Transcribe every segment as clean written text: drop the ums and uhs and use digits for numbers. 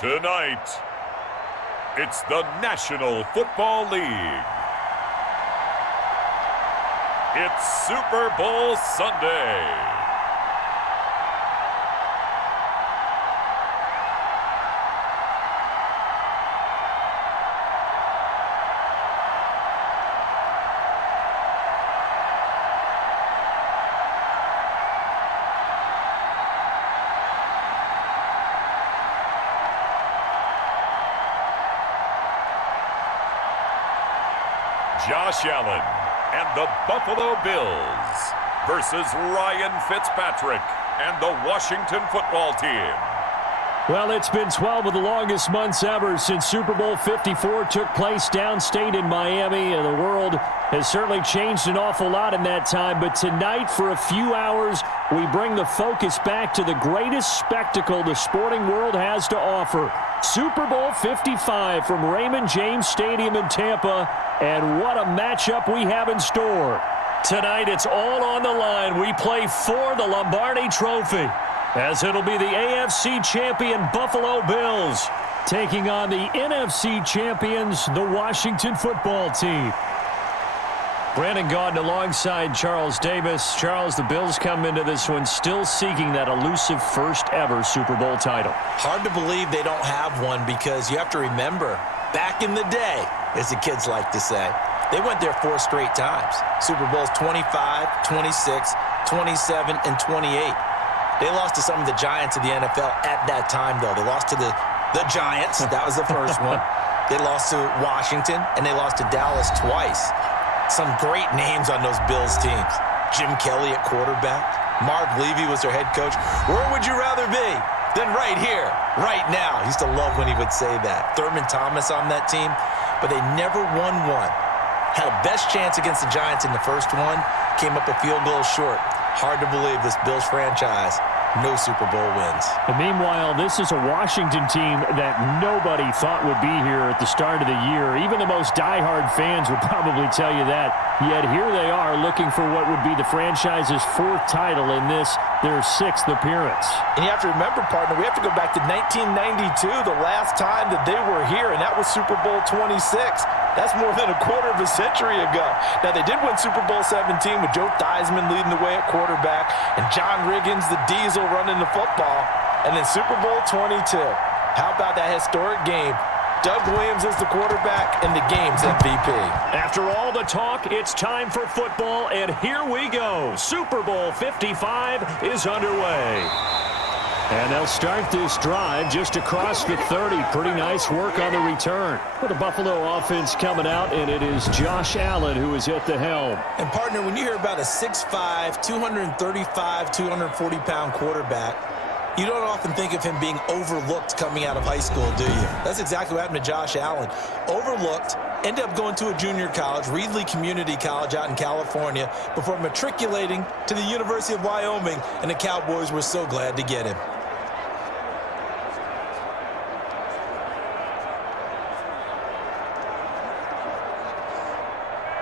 Tonight, it's the National Football League. It's Super Bowl Sunday. Josh Allen and the Buffalo Bills versus Ryan Fitzpatrick and the Washington Football Team. Well, it's been 12 of the longest months ever since Super Bowl 54 took place downstate in Miami, and the world has certainly changed an awful lot in that time. But tonight, for a few hours, we bring the focus back to the greatest spectacle the sporting world has to offer. Super Bowl 55 from Raymond James Stadium in Tampa, and what a matchup we have in store. Tonight, it's all on the line. We play for the Lombardi Trophy, as it'll be the AFC champion Buffalo Bills taking on the NFC champions, the Washington Football Team. Brandon Gaudin alongside Charles Davis. Charles, the Bills come into this one still seeking that elusive first-ever Super Bowl title. Hard to believe they don't have one, because you have to remember, back in the day, as the kids like to say, they went there 4 straight times. Super Bowls 25, 26, 27, and 28. They lost to some of the giants of the NFL at that time, though. They lost to the Giants. That was the first one. They lost to Washington, and they lost to Dallas twice. Some great names on those Bills teams. Jim Kelly at quarterback. Mark Levy was their head coach. Where would you rather be than right here, right now? He used to love when he would say that. Thurman Thomas on that team, but they never won one. Had a best chance against the Giants in the first one. Came up a field goal short. Hard to believe this Bills franchise, no Super Bowl wins. And meanwhile, this is a Washington team that nobody thought would be here at the start of the year. Even the most diehard fans would probably tell you that. Yet here they are looking for what would be the franchise's 4th title in this, their 6th appearance. And you have to remember, partner, we have to go back to 1992, the last time that they were here, and that was Super Bowl 26. That's more than a quarter of a century ago. Now, they did win Super Bowl 17 with Joe Theismann leading the way at quarterback and John Riggins, the Diesel, running the football. And then Super Bowl 22. How about that historic game? Doug Williams is the quarterback and the game's MVP. After all the talk, it's time for football, and here we go. Super Bowl 55 is underway. And they'll start this drive just across the 30. Pretty nice work on the return. For the Buffalo offense coming out, and it is Josh Allen who is at the helm. And, partner, when you hear about a 6'5", 235, 240-pound quarterback, you don't often think of him being overlooked coming out of high school, do you? That's exactly what happened to Josh Allen. Overlooked, ended up going to a junior college, Reedley Community College out in California, before matriculating to the University of Wyoming, and the Cowboys were so glad to get him.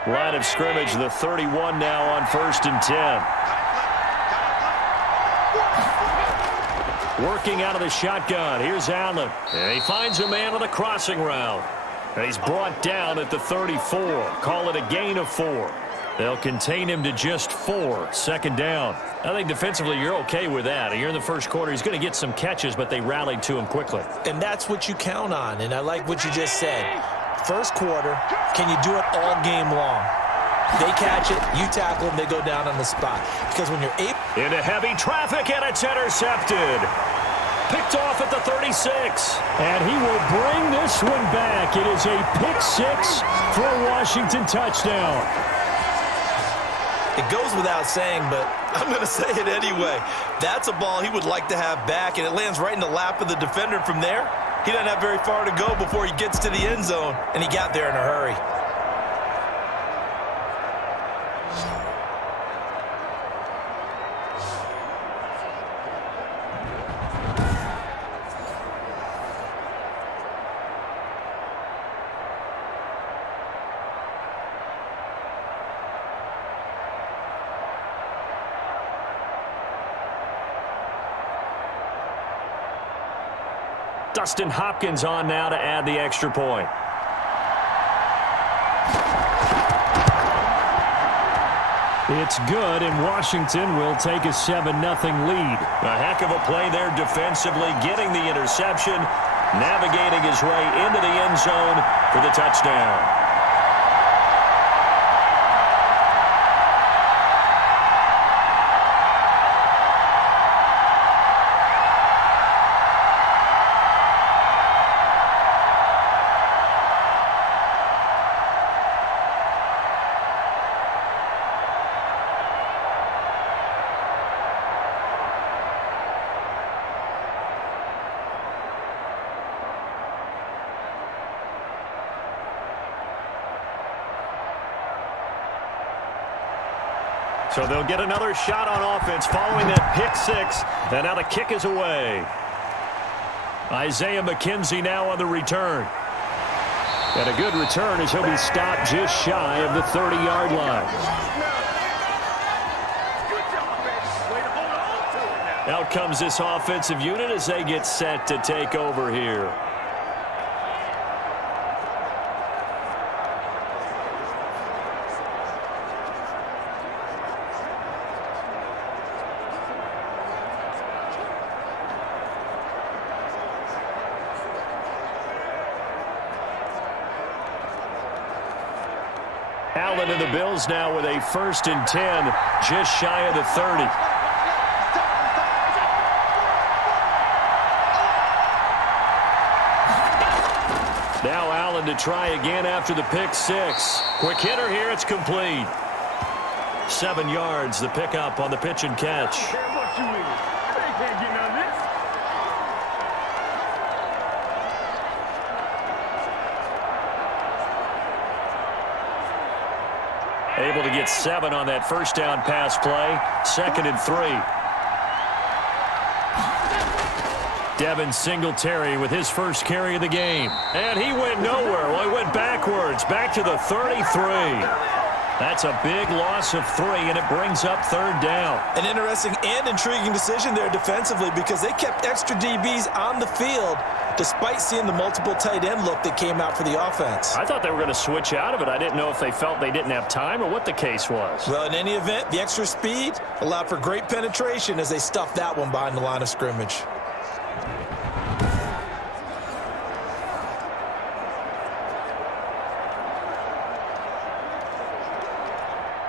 Line of scrimmage, the 31 now on 1st and 10. Working out of the shotgun. Here's Allen. And he finds a man on the crossing route. And he's brought down at the 34. Call it a gain of 4. They'll contain him to just 4. 2nd down. I think defensively you're okay with that. You're in the first quarter. He's going to get some catches, but they rallied to him quickly. And that's what you count on. And I like what you just said. First quarter, can you do it all game long? They catch it, you tackle them, they go down on the spot. Because when you're able... Into heavy traffic, and it's intercepted. Picked off at the 36. And he will bring this one back. It is a pick 6 for a Washington touchdown. It goes without saying, but I'm going to say it anyway. That's a ball he would like to have back, and it lands right in the lap of the defender from there. He doesn't have very far to go before he gets to the end zone, and he got there in a hurry. Dustin Hopkins on now to add the extra point. It's good, and Washington will take a 7-0 lead. A heck of a play there defensively, getting the interception, navigating his way into the end zone for the touchdown. So they'll get another shot on offense following that pick six. And now the kick is away. Isaiah McKenzie now on the return. And a good return as he'll be stopped just shy of the 30-yard line. Out comes this offensive unit as they get set to take over here. Allen and the Bills now with a 1st and 10, just shy of the 30. Now Allen to try again after the pick six. Quick hitter here, it's complete. 7 yards, the pickup on the pitch and catch. Able to get 7 on that first down pass play. 2nd and 3. Devin Singletary with his first carry of the game. And he went nowhere. Well, he went backwards, back to the 33. That's a big loss of 3, and it brings up 3rd down. An interesting and intriguing decision there defensively because they kept extra DBs on the field despite seeing the multiple tight end look that came out for the offense. I thought they were going to switch out of it. I didn't know if they felt they didn't have time or what the case was. Well, in any event, the extra speed allowed for great penetration as they stuffed that one behind the line of scrimmage.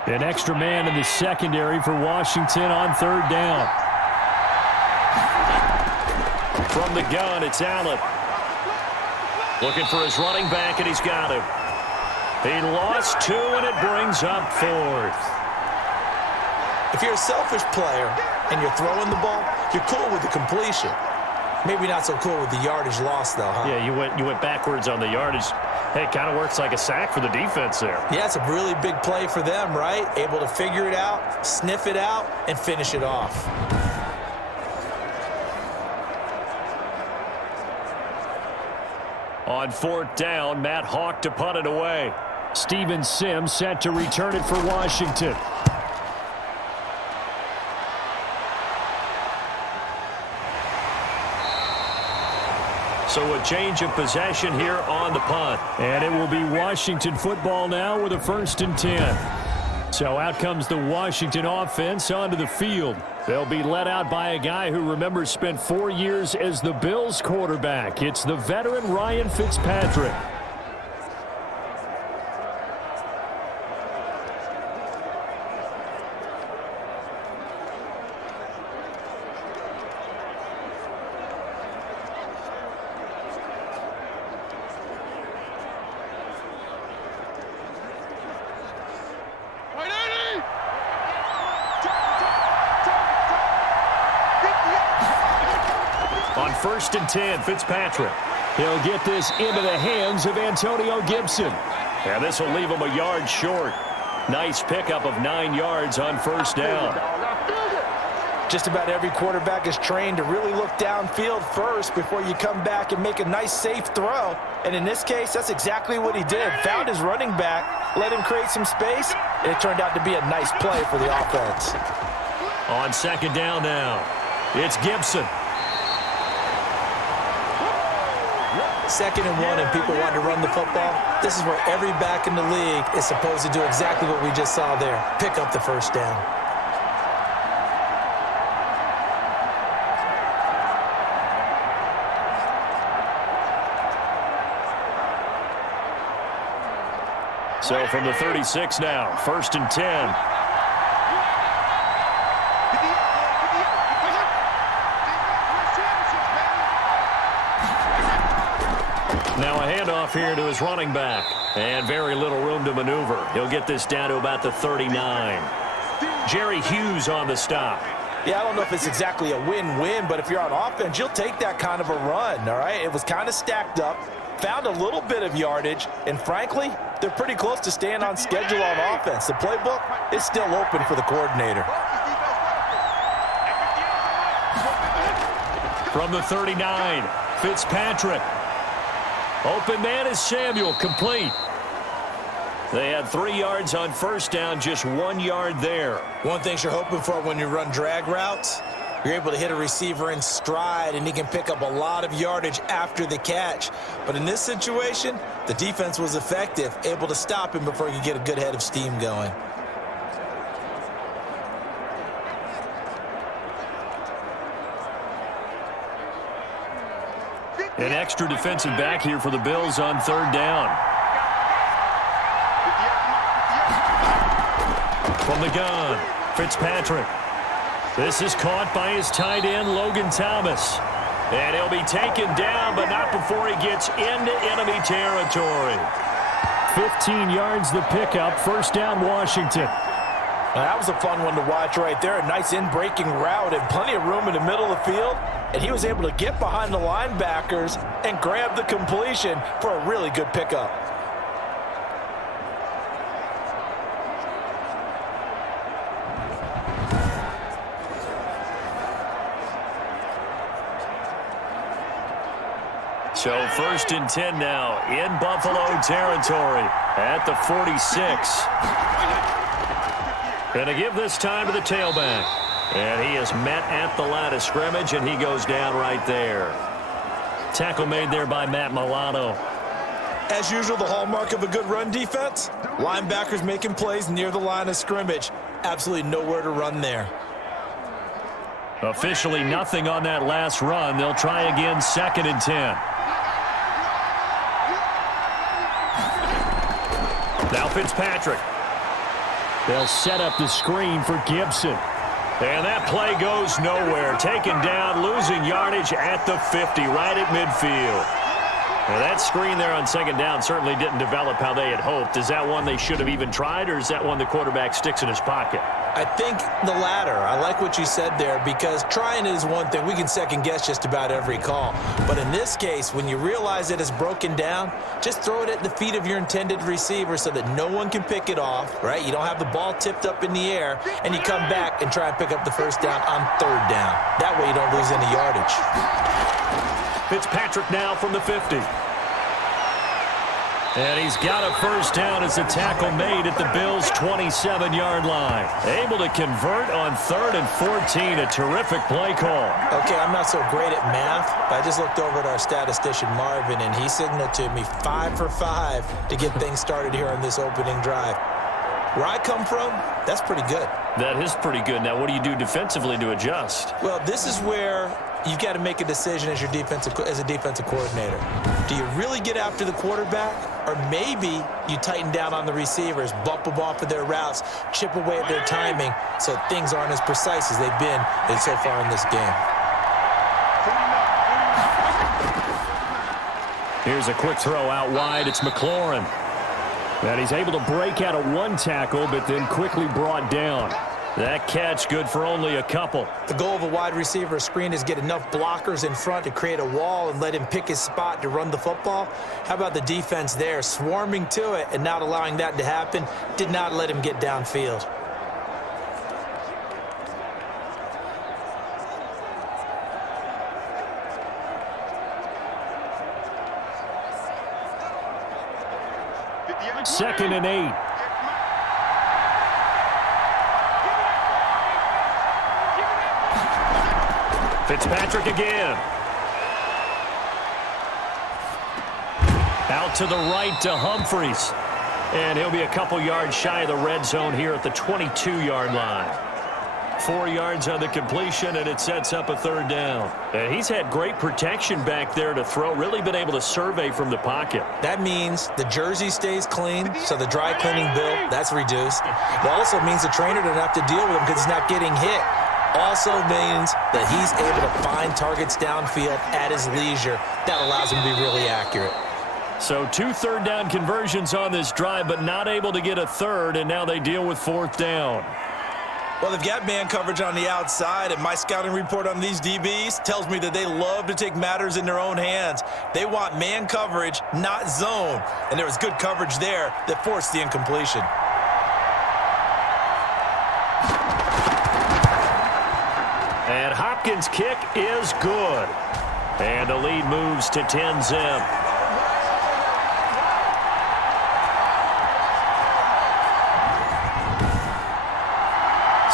An extra man in the secondary for Washington on 3rd down. From the gun, it's Allen. Looking for his running back, and he's got him. He lost 2, and it brings up 4th. If you're a selfish player and you're throwing the ball, you're cool with the completion. Maybe not so cool with the yardage loss, though, huh? Yeah, you went backwards on the yardage. Hey, it kind of works like a sack for the defense there. Yeah, it's a really big play for them, right? Able to figure it out, sniff it out, and finish it off. On 4th down, Matt Hawk to punt it away. Steven Sims set to return it for Washington. So a change of possession here on the punt. And it will be Washington football now with a 1st and 10. So out comes the Washington offense onto the field. They'll be led out by a guy who, remember, spent 4 years as the Bills quarterback. It's the veteran Ryan Fitzpatrick. On 1st and 10, Fitzpatrick. He'll get this into the hands of Antonio Gibson. And this will leave him a yard short. Nice pickup of 9 yards on 1st down. Just about every quarterback is trained to really look downfield first before you come back and make a nice, safe throw. And in this case, that's exactly what he did. Found his running back, let him create some space, and it turned out to be a nice play for the offense. On 2nd down now, it's Gibson. 2nd and 1 and people want to run the football, this is where every back in the league is supposed to do exactly what we just saw there. Pick up the first down. So from the 36 now, 1st and 10. Now a handoff here to his running back. And very little room to maneuver. He'll get this down to about the 39. Jerry Hughes on the stop. Yeah, I don't know if it's exactly a win-win, but if you're on offense, you'll take that kind of a run, all right? It was kind of stacked up, found a little bit of yardage, and frankly, they're pretty close to staying on schedule on offense. The playbook is still open for the coordinator. From the 39, Fitzpatrick. Open man is Samuel, complete. They had 3 yards on first down, just 1 yard there. One thing you're hoping for when you run drag routes, you're able to hit a receiver in stride, and he can pick up a lot of yardage after the catch. But in this situation, the defense was effective, able to stop him before he could get a good head of steam going. An extra defensive back here for the Bills on 3rd down. From the gun, Fitzpatrick. This is caught by his tight end, Logan Thomas. And he'll be taken down, but not before he gets into enemy territory. 15 yards the pickup, 1st down Washington. Now, that was a fun one to watch right there. A nice in-breaking route and plenty of room in the middle of the field. And he was able to get behind the linebackers and grab the completion for a really good pickup. So 1st and 10 now in Buffalo territory at the 46. Going to give this time to the tailback. And he is met at the line of scrimmage, and he goes down right there. Tackle made there by Matt Milano. As usual, the hallmark of a good run defense, linebackers making plays near the line of scrimmage. Absolutely nowhere to run there. Officially nothing on that last run. They'll try again, 2nd and 10. Now Fitzpatrick. They'll set up the screen for Gibson. And that play goes nowhere. Taken down, losing yardage at the 50, right at midfield. Now that screen there on 2nd down certainly didn't develop how they had hoped. Is that one they should have even tried, or is that one the quarterback sticks in his pocket? I think the latter. I like what you said there, because trying it is one thing. We can second guess just about every call. But in this case, when you realize it is broken down, just throw it at the feet of your intended receiver so that no one can pick it off, right? You don't have the ball tipped up in the air, and you come back and try and pick up the 1st down on 3rd down. That way you don't lose any yardage. Fitzpatrick now from the 50. And he's got a 1st down as the tackle made at the Bills' 27-yard line. Able to convert on 3rd and 14. A terrific play call. Okay, I'm not so great at math, but I just looked over at our statistician, Marvin, and he signaled to me 5 for 5 to get things started here on this opening drive. Where I come from, that's pretty good. That is pretty good. Now, what do you do defensively to adjust? Well, this is where you've got to make a decision as a defensive coordinator. Do you really get after the quarterback, or maybe you tighten down on the receivers, bump them off of their routes, chip away at their timing so things aren't as precise as they've been so far in this game? Here's a quick throw out wide. It's McLaurin. And he's able to break out of 1 tackle, but then quickly brought down. That catch good for only a couple. The goal of a wide receiver screen is get enough blockers in front to create a wall and let him pick his spot to run the football. How about the defense there, swarming to it and not allowing that to happen? Did not let him get downfield. Second and 8. Fitzpatrick again. Out to the right to Humphries. And he'll be a couple yards shy of the red zone here at the 22-yard line. 4 yards on the completion, and it sets up a third down. And he's had great protection back there to throw, really been able to survey from the pocket. That means the jersey stays clean, so the dry cleaning bill, that's reduced. It also means the trainer doesn't have to deal with him because he's not getting hit. Also means that he's able to find targets downfield at his leisure. That allows him to be really accurate. So 2 third-down conversions on this drive, but not able to get a third, and now they deal with 4th down. Well, they've got man coverage on the outside, and my scouting report on these DBs tells me that they love to take matters in their own hands. They want man coverage, not zone. And there was good coverage there that forced the incompletion. And Hopkins' kick is good. And the lead moves to 10-zip.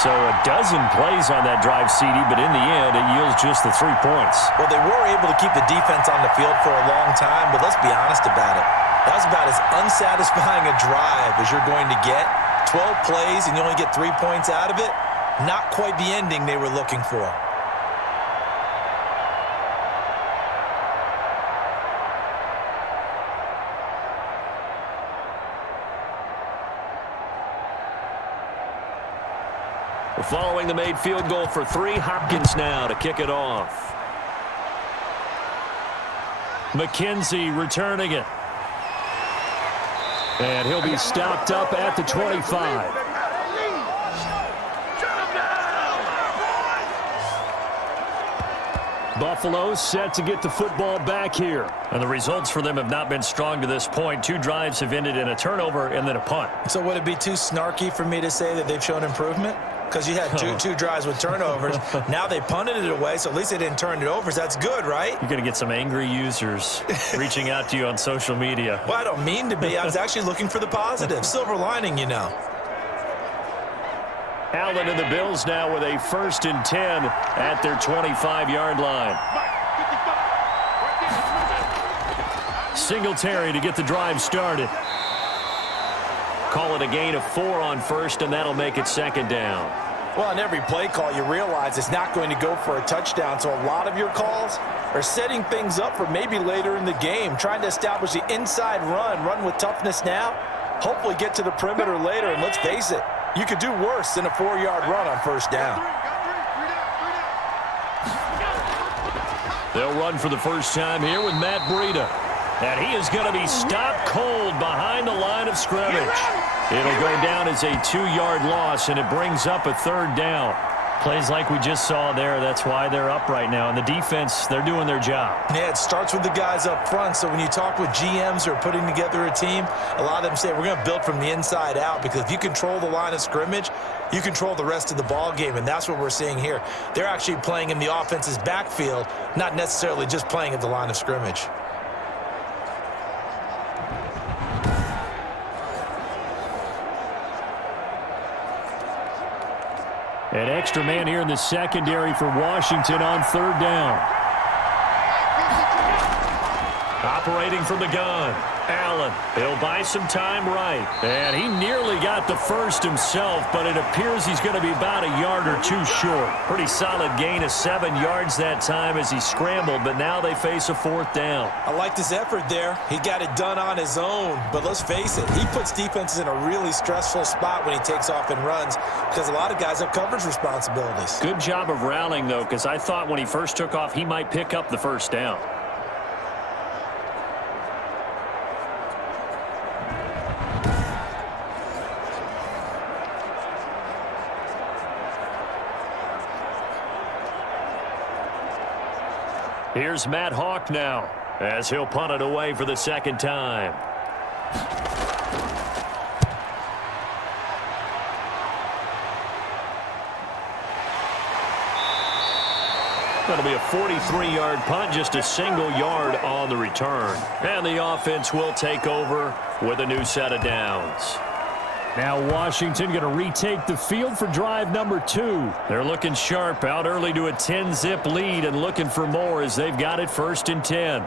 So a dozen plays on that drive, CD, but in the end, it yields just the 3 points. Well, they were able to keep the defense on the field for a long time, but let's be honest about it. That was about as unsatisfying a drive as you're going to get. 12 plays and you only get 3 points out of it. Not quite the ending they were looking for. Following the made field goal for 3, Hopkins now to kick it off. McKenzie returning it. And he'll be stopped up at the 25. Buffalo set to get the football back here. And the results for them have not been strong to this point. 2 drives have ended in a turnover and then a punt. So would it be too snarky for me to say that they've shown improvement? Because you had two drives with turnovers. Now they punted it away, so at least they didn't turn it over. So that's good, right? You're going to get some angry users reaching out to you on social media. Well, I don't mean to be. I was actually looking for the positive. Silver lining, you know. Allen and the Bills now with a 1st and 10 at their 25-yard line. Singletary to get the drive started. Call it a gain of 4 on 1st, and that'll make it 2nd down. Well, on every play call, you realize it's not going to go for a touchdown, so a lot of your calls are setting things up for maybe later in the game, trying to establish the inside run with toughness now, hopefully get to the perimeter later, and let's face it, you could do worse than a 4-yard run on 1st down. They'll run for the first time here with Matt Breida. And he is going to be stopped cold behind the line of scrimmage. It'll go down as a 2-yard loss, and it brings up a 3rd down. Plays like we just saw there. That's why they're up right now. And the defense, they're doing their job. Yeah, it starts with the guys up front. So when you talk with GMs who are putting together a team, a lot of them say we're going to build from the inside out, because if you control the line of scrimmage, you control the rest of the ball game, and that's what we're seeing here. They're actually playing in the offense's backfield, not necessarily just playing at the line of scrimmage. An extra man here in the secondary for Washington on 3rd down. Operating from the gun, Allen. He'll buy some time right. And he nearly got the first himself, but it appears he's going to be about a yard or 2 short. Pretty solid gain of 7 yards that time as he scrambled, but now they face a 4th down. I like this effort there. He got it done on his own, but let's face it, he puts defenses in a really stressful spot when he takes off and runs, because a lot of guys have coverage responsibilities. Good job of rallying, though, because I thought when he first took off, he might pick up the 1st down. Here's Matt Hawk now, as he'll punt it away for the 2nd time. That'll be a 43-yard punt, just a single yard on the return. And the offense will take over with a new set of downs. Now Washington going to retake the field for drive number 2. They're looking sharp, out early to a 10-zip lead and looking for more as they've got it 1st and 10.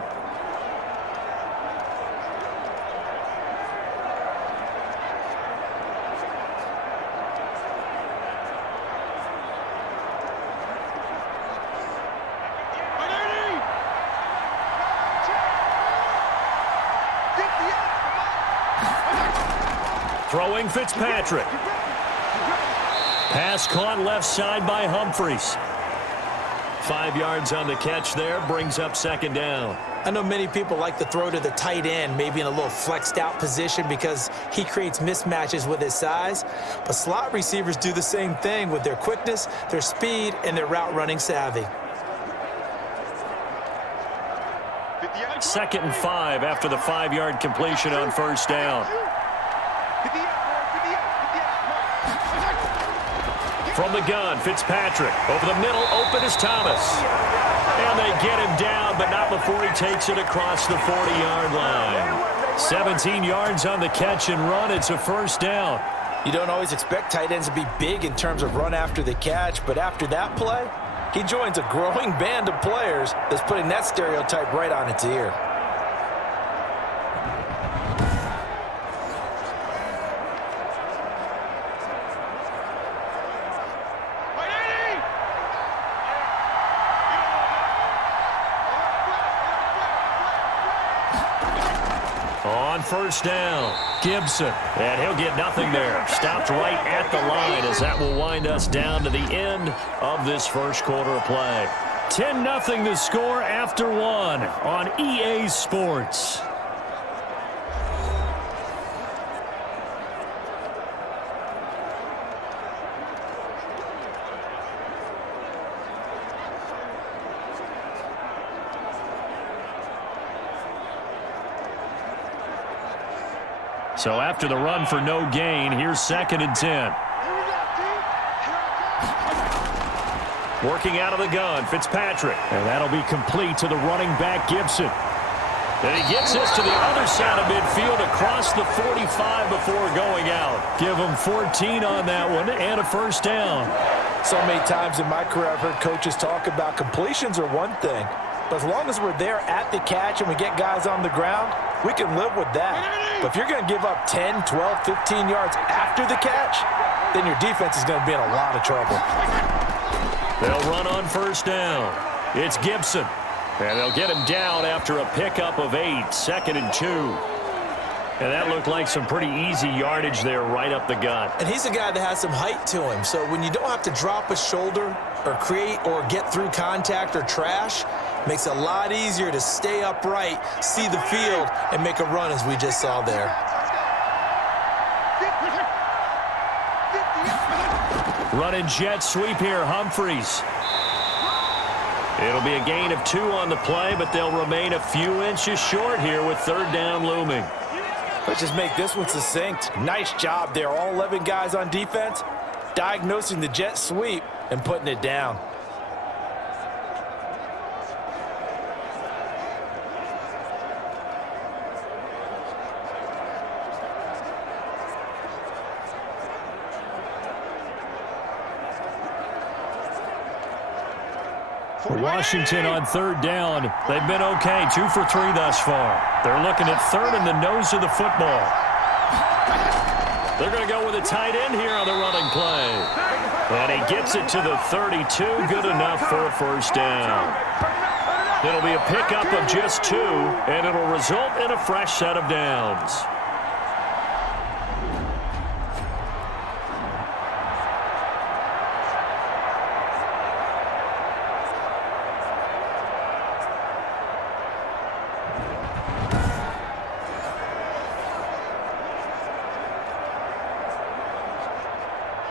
Throwing Fitzpatrick. Pass caught left side by Humphries. 5 yards on the catch there, brings up second down. I know many people like to throw to the tight end, maybe in a little flexed out position because he creates mismatches with his size. But slot receivers do the same thing with their quickness, their speed, and their route running savvy. 2nd and 5 after the 5-yard completion on first down. From the gun, Fitzpatrick. Over the middle, open is Thomas. And they get him down, but not before he takes it across the 40-yard line. 17 yards on the catch and run. It's a first down. You don't always expect tight ends to be big in terms of run after the catch, but after that play, he joins a growing band of players that's putting that stereotype right on its ear. On first down, Gibson. And he'll get nothing there. Stopped right at the line as that will wind us down to the end of this first quarter of play. 10-0 the score after 1 on EA Sports. So after the run for no gain, here's 2nd and 10. Working out of the gun, Fitzpatrick. And that'll be complete to the running back, Gibson. And he gets this to the other side of midfield across the 45 before going out. Give him 14 on that one and a first down. So many times in my career I've heard coaches talk about completions are one thing, but as long as we're there at the catch and we get guys on the ground, we can live with that. But if you're going to give up 10, 12, 15 yards after the catch, then your defense is going to be in a lot of trouble. They'll run on first down. It's Gibson. And they'll get him down after a pickup of 8, 2nd and 2. And that looked like some pretty easy yardage there right up the gut. And he's a guy that has some height to him. So when you don't have to drop a shoulder or create or get through contact or trash, makes it a lot easier to stay upright, see the field, and make a run as we just saw there. Running jet sweep here, Humphries. It'll be a gain of 2 on the play, but they'll remain a few inches short here with 3rd down looming. Let's just make this one succinct. Nice job there. All 11 guys on defense, diagnosing the jet sweep and putting it down. Washington on 3rd down. They've been okay, 2 for 3 thus far. They're looking at 3rd in the nose of the football. They're going to go with a tight end here on the running play. And he gets it to the 32, good enough for a first down. It'll be a pickup of just 2, and it'll result in a fresh set of downs.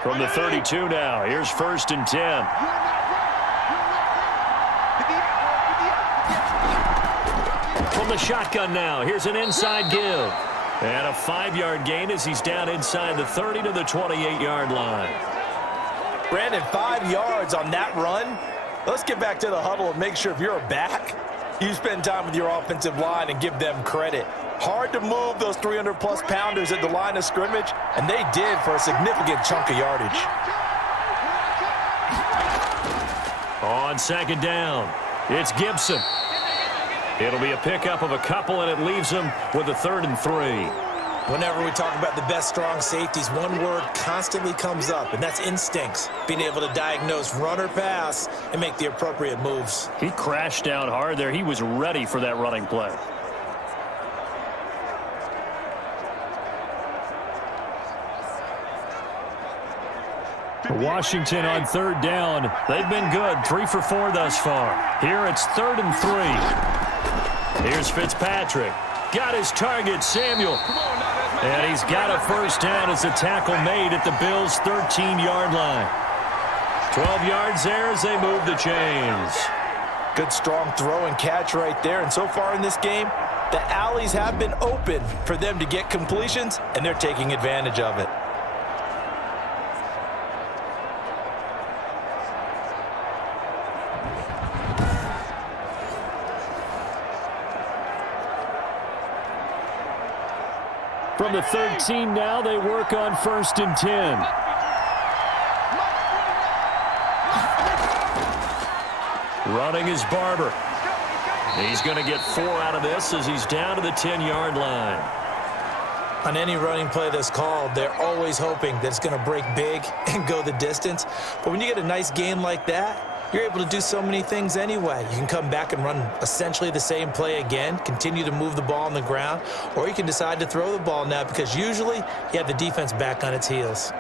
From the 32 now, here's 1st and 10. From the shotgun now, here's an inside give. And a 5-yard gain as he's down inside the 30 to the 28-yard line. Brandon, 5 yards on that run. Let's get back to the huddle and make sure if you're a back, you spend time with your offensive line and give them credit. Hard to move those 300-plus pounders at the line of scrimmage, and they did for a significant chunk of yardage. On 2nd down, it's Gibson. It'll be a pickup of a couple, and it leaves them with a 3rd and 3. Whenever we talk about the best strong safeties, one word constantly comes up, and that's instincts. Being able to diagnose run or pass and make the appropriate moves. He crashed down hard there. He was ready for that running play. Washington on third down. They've been good, 3 for 4 thus far. Here it's 3rd and 3. Here's Fitzpatrick. Got his target, Samuel. And he's got a first down as a tackle made at the Bills' 13-yard line. 12 yards there as they move the chains. Good strong throw and catch right there. And so far in this game, the alleys have been open for them to get completions, and they're taking advantage of it. From the 13 now, they work on 1st and 10. Running is Barber. He's going to get 4 out of this as he's down to the 10-yard line. On any running play that's called, they're always hoping that it's going to break big and go the distance. But when you get a nice gain like that, you're able to do so many things anyway. You can come back and run essentially the same play again, continue to move the ball on the ground, or you can decide to throw the ball now because usually you have the defense back on its heels.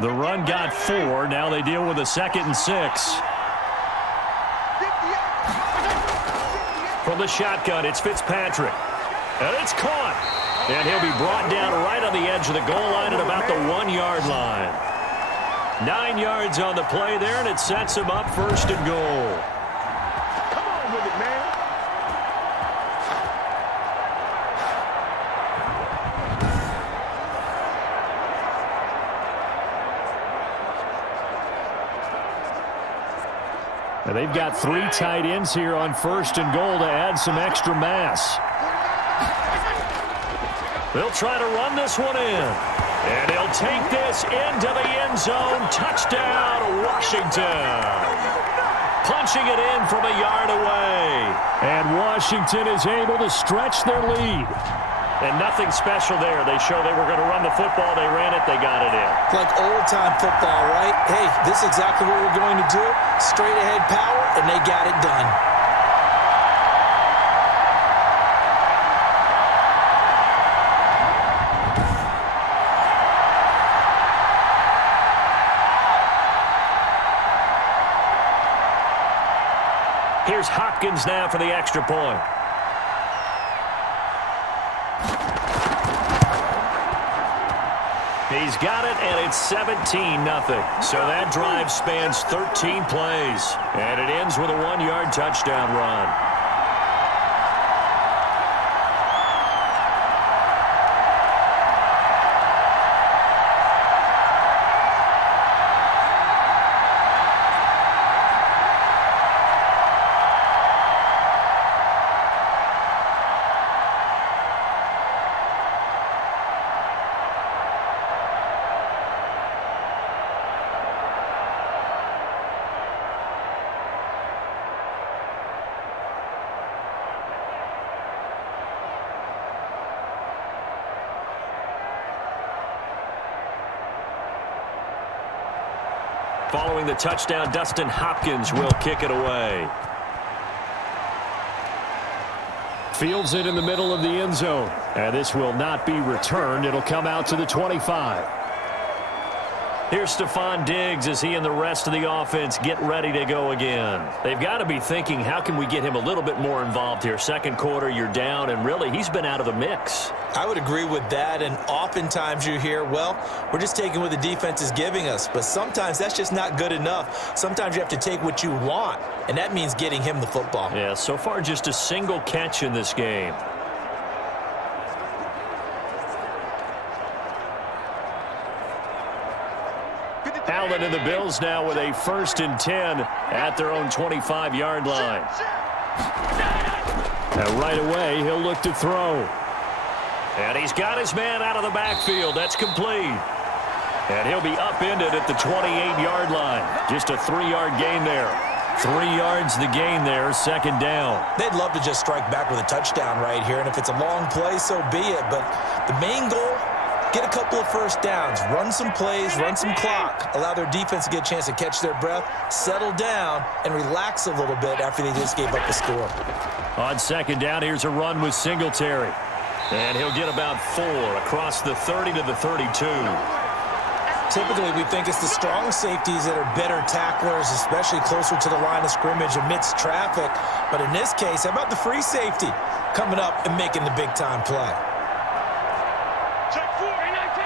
The run got 4. Now they deal with a 2nd and 6. From the shotgun, it's Fitzpatrick. And it's caught. And he'll be brought down right on the edge of the goal line at about the 1-yard line. 9 yards on the play there, and it sets him up 1st and goal. Come on with it, man. And they've got 3 tight ends here on 1st and goal to add some extra mass. They'll try to run this one in. And he'll take this into the end zone. Touchdown, Washington. Punching it in from a yard away. And Washington is able to stretch their lead. And nothing special there. They show they were going to run the football. They ran it. They got it in. Like old-time football, right? Hey, this is exactly what we're going to do. Straight-ahead power, and they got it done. Here's Hopkins now for the extra point. He's got it, and it's 17-0. So that drive spans 13 plays. And it ends with a 1-yard touchdown run. Following the touchdown, Dustin Hopkins will kick it away. Fields it in the middle of the end zone. And this will not be returned. It'll come out to the 25. Here's Stephon Diggs as he and the rest of the offense get ready to go again. They've got to be thinking, how can we get him a little bit more involved here? Second quarter, you're down, and really, he's been out of the mix. I would agree with that, and oftentimes you hear, well, we're just taking what the defense is giving us, but sometimes that's just not good enough. Sometimes you have to take what you want, and that means getting him the football. Yeah, so far just a single catch in this game. Allen and the Bills now with a 1st and 10 at their own 25-yard line. And right away, he'll look to throw. And he's got his man out of the backfield. That's complete. And he'll be upended at the 28-yard line. Just a 3-yard gain there. 3 yards the gain there, 2nd down. They'd love to just strike back with a touchdown right here, and if it's a long play, so be it. But the main goal, get a couple of first downs, run some plays, run some clock, allow their defense to get a chance to catch their breath, settle down, and relax a little bit after they just gave up the score. On 2nd down, here's a run with Singletary. And he'll get about 4 across the 30 to the 32. Typically, we think it's the strong safeties that are better tacklers, especially closer to the line of scrimmage amidst traffic. But in this case, how about the free safety coming up and making the big-time play? Check 4, 19.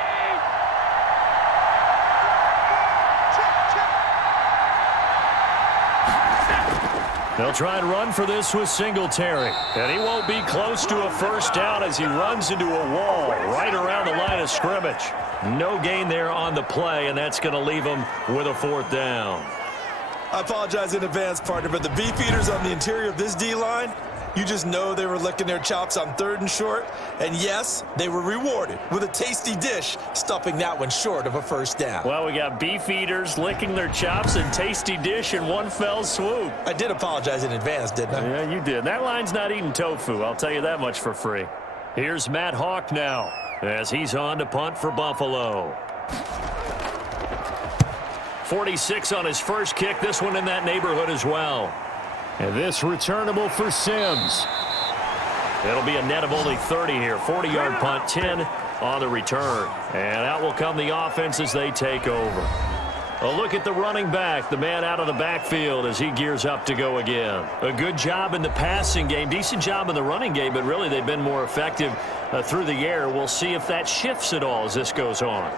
They'll try and run for this with Singletary. And he won't be close to a first down as he runs into a wall right around the line of scrimmage. No gain there on the play, and that's going to leave him with a 4th down. I apologize in advance, partner, but the beefeaters on the interior of this D-line, you just know they were licking their chops on 3rd and short. And yes, they were rewarded with a tasty dish, stuffing that one short of a first down. Well, we got beef eaters licking their chops and tasty dish in one fell swoop. I did apologize in advance, didn't I? Yeah, you did. That line's not eating tofu, I'll tell you that much for free. Here's Matt Hawk now as he's on to punt for Buffalo. 46 on his first kick, this one in that neighborhood as well. And this returnable for Sims. It'll be a net of only 30 here. 40-yard punt, 10 on the return. And out will come the offense as they take over. A look at the running back, the man out of the backfield as he gears up to go again. A good job in the passing game, decent job in the running game, but really they've been more effective through the air. We'll see if that shifts at all as this goes on.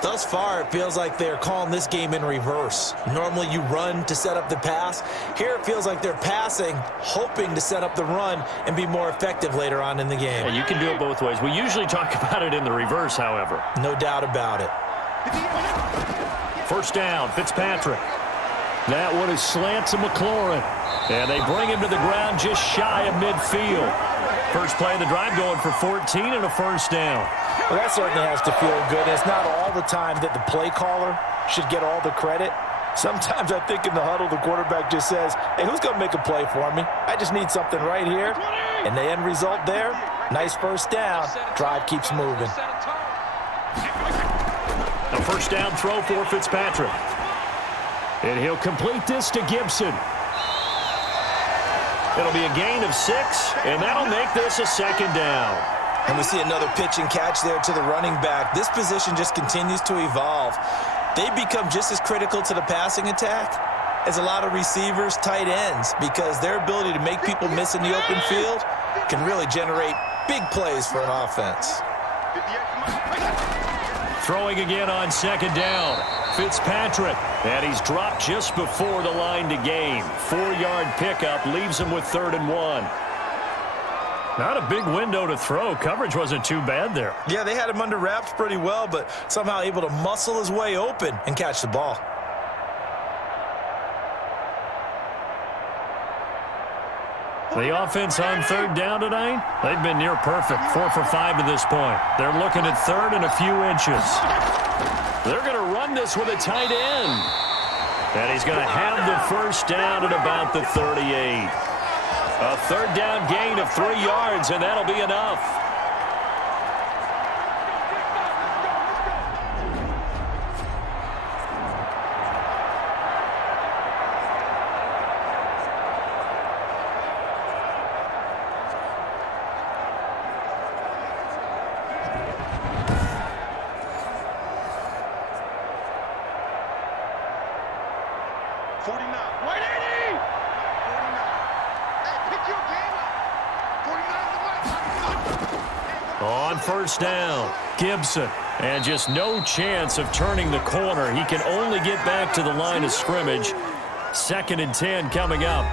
Thus far, it feels like they're calling this game in reverse. Normally, you run to set up the pass. Here, it feels like they're passing, hoping to set up the run and be more effective later on in the game. And you can do it both ways. We usually talk about it in the reverse, however. No doubt about it. First down, Fitzpatrick. That one is slant to McLaurin. And they bring him to the ground just shy of midfield. First play of the drive going for 14 and a first down. Well, that certainly has to feel good. It's not all the time that the play caller should get all the credit. Sometimes I think in the huddle, the quarterback just says, hey, who's going to make a play for me? I just need something right here. And the end result there, nice first down. Drive keeps moving. A first down throw for Fitzpatrick. And he'll complete this to Gibson. It'll be a gain of 6, and that'll make this a second down. And we see another pitch and catch there to the running back. This position just continues to evolve. They become just as critical to the passing attack as a lot of receivers, tight ends, because their ability to make people miss in the open field can really generate big plays for an offense. Throwing again on second down. Fitzpatrick, and he's dropped just before the line to gain. 4-yard pickup leaves him with 3rd and 1. Not a big window to throw. Coverage wasn't too bad there. Yeah, they had him under wraps pretty well, but somehow able to muscle his way open and catch the ball. The offense on 3rd down tonight, they've been near perfect. 4 for 5 to this point. They're looking at 3rd and a few inches. They're going to run this with a tight end. And he's going to have the first down at about the 38. A 3rd down gain of 3 yards, and that'll be enough. On first down, Gibson. And just no chance of turning the corner. He can only get back to the line of scrimmage. 2nd and 10 coming up.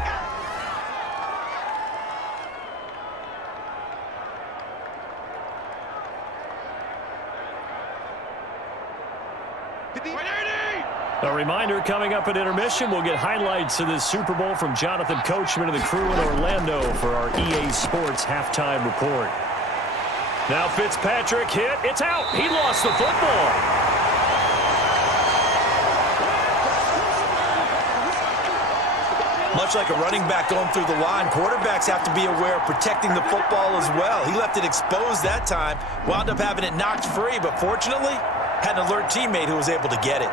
A reminder, coming up at intermission, we'll get highlights of this Super Bowl from Jonathan Coachman and the crew in Orlando for our EA Sports halftime report. Now Fitzpatrick hit. It's out. He lost the football. Much like a running back going through the line, quarterbacks have to be aware of protecting the football as well. He left it exposed that time, wound up having it knocked free, but fortunately, had an alert teammate who was able to get it.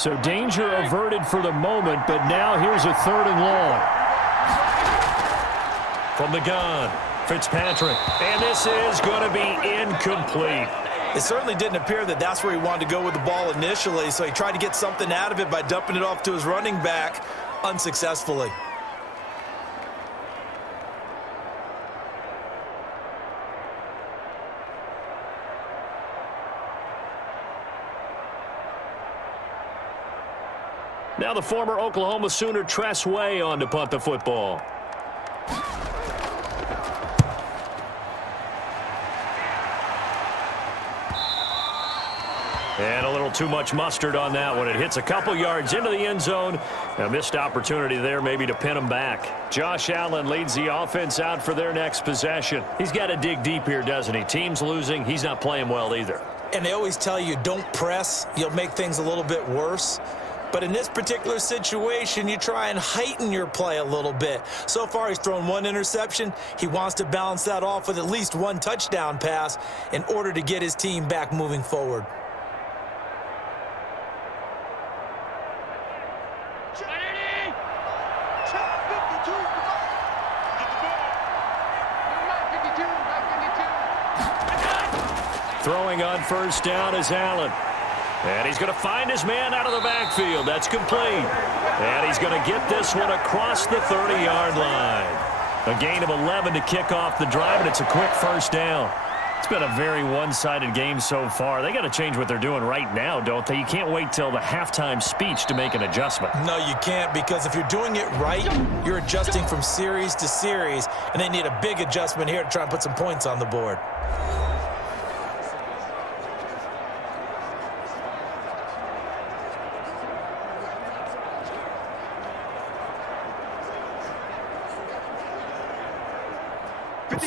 So danger averted for the moment, but now here's a 3rd and long. From the gun, Fitzpatrick. And this is going to be incomplete. It certainly didn't appear that that's where he wanted to go with the ball initially, so he tried to get something out of it by dumping it off to his running back unsuccessfully. Now the former Oklahoma Sooner Tress Way on to punt the football. And a little too much mustard on that one. It hits a couple yards into the end zone. A missed opportunity there maybe to pin him back. Josh Allen leads the offense out for their next possession. He's got to dig deep here, doesn't he? Team's losing. He's not playing well either. And they always tell you don't press. You'll make things a little bit worse. But in this particular situation, you try and heighten your play a little bit. So far, he's thrown 1 interception. He wants to balance that off with at least 1 touchdown pass in order to get his team back moving forward. Throwing on 1st down is Allen. And he's going to find his man out of the backfield. That's complete. And he's going to get this one across the 30-yard line. A gain of 11 to kick off the drive, and it's a quick 1st down. It's been a very one-sided game so far. They got to change what they're doing right now, don't they? You can't wait till the halftime speech to make an adjustment. No, you can't, because if you're doing it right, you're adjusting from series to series, and they need a big adjustment here to try and put some points on the board.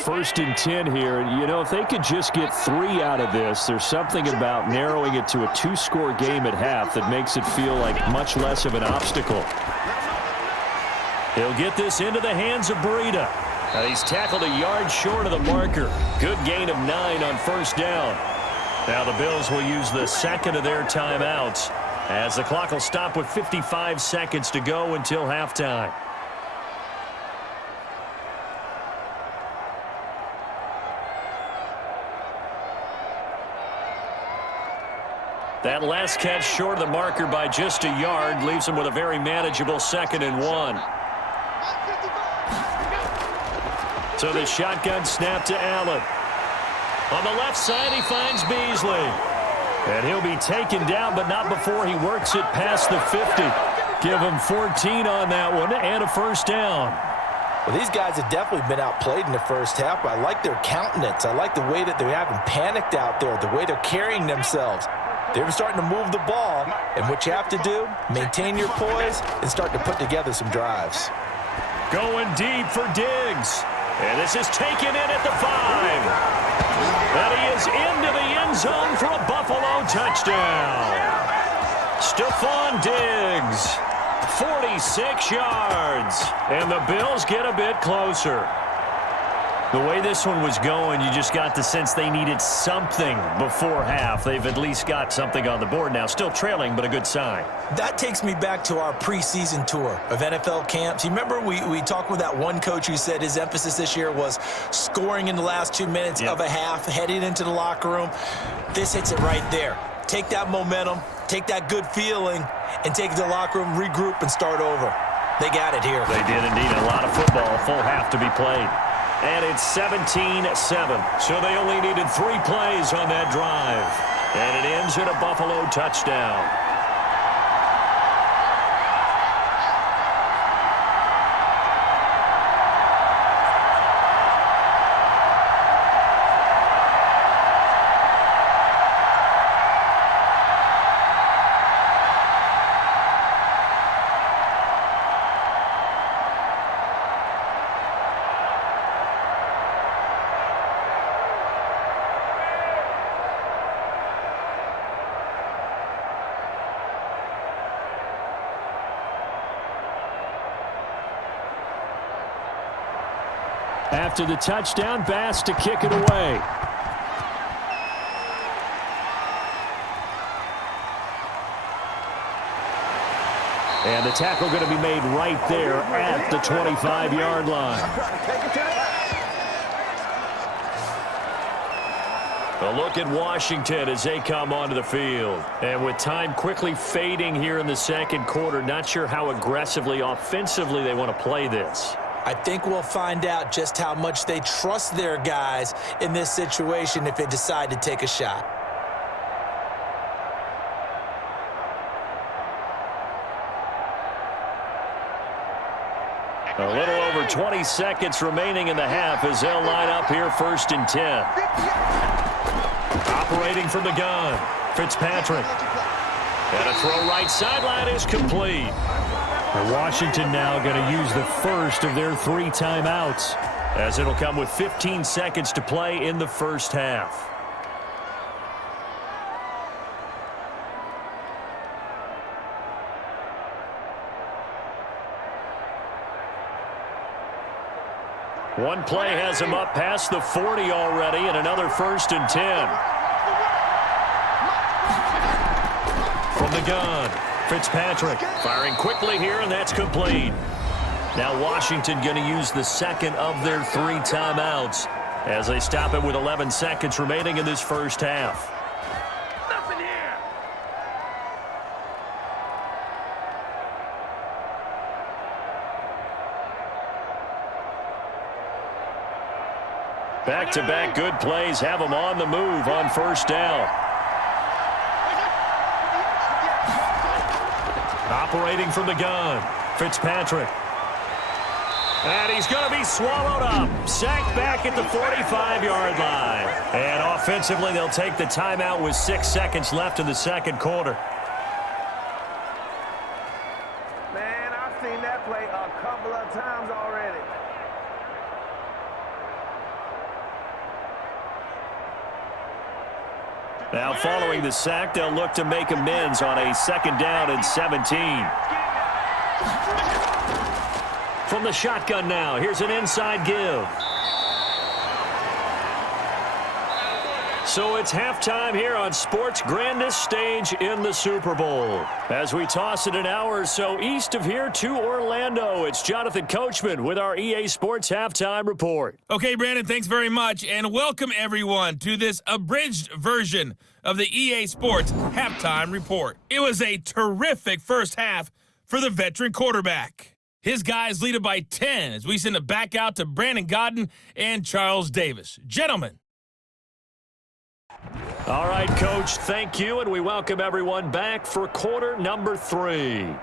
First and 10 here. You know, if they could just get 3 out of this, there's something about narrowing it to a 2-score game at half that makes it feel like much less of an obstacle. He'll get this into the hands of Breida. He's tackled a yard short of the marker. Good gain of 9 on 1st down. Now the Bills will use the 2nd of their timeouts as the clock will stop with 55 seconds to go until halftime. That last catch short of the marker by just a yard leaves him with a very manageable 2nd and 1. So the shotgun snap to Allen. On the left side, he finds Beasley. And he'll be taken down, but not before he works it past the 50. Give him 14 on that one and a 1st down. Well, these guys have definitely been outplayed in the 1st half, but I like their countenance. I like the way that they're having panicked out there, the way they're carrying themselves. They're starting to move the ball, and what you have to do, maintain your poise and start to put together some drives. Going deep for Diggs. And this is taken in at the 5. And he is into the end zone for a Buffalo touchdown. Stephon Diggs, 46 yards. And the Bills get a bit closer. The way this one was going, you just got the sense they needed something before half. They've at least got something on the board now. Still trailing, but a good sign. That takes me back to our preseason tour of NFL camps. You remember we talked with that one coach who said his emphasis this year was scoring in the last 2 minutes of a half, heading into the locker room. This hits it right there. Take that momentum, take that good feeling, and take it to the locker room, regroup, and start over. They got it here. They did indeed. A lot of football, a full half to be played. And it's 17-7. So they only needed 3 plays on that drive. And it ends in a Buffalo touchdown. After the touchdown, Bass to kick it away. And the tackle going to be made right there at the 25-yard line. A look at Washington as they come onto the field. And with time quickly fading here in the second quarter, not sure how aggressively, offensively they want to play this. I think we'll find out just how much they trust their guys in this situation if they decide to take a shot. A little over 20 seconds remaining in the half as they'll line up here 1st and 10. Operating from the gun, Fitzpatrick. And a throw right sideline is complete. And Washington now going to use the first of their 3 timeouts, as it'll come with 15 seconds to play in the first half. One play has him up past the 40 already, and another 1st and 10. From the gun, Fitzpatrick firing quickly here, and that's complete. Now Washington going to use the second of their 3 timeouts as they stop it with 11 seconds remaining in this first half. Back-to-back good plays have them on the move on 1st down. Operating from the gun, Fitzpatrick. And he's going to be swallowed up. Sacked back at the 45-yard line. And offensively, they'll take the timeout with 6 seconds left in the second quarter. Man, I've seen that play a couple of times already. Now following the sack, they'll look to make amends on a 2nd down and 17. From the shotgun now, here's an inside give. So it's halftime here on sports' grandest stage in the Super Bowl. As we toss it an hour or so east of here to Orlando, it's Jonathan Coachman with our EA Sports Halftime Report. Okay, Brandon, thanks very much, and welcome everyone to this abridged version of the EA Sports Halftime Report. It was a terrific first half for the veteran quarterback. His guys lead it by 10 as we send it back out to Brandon Godden and Charles Davis. Gentlemen. All right, Coach, thank you, and we welcome everyone back for quarter number 3.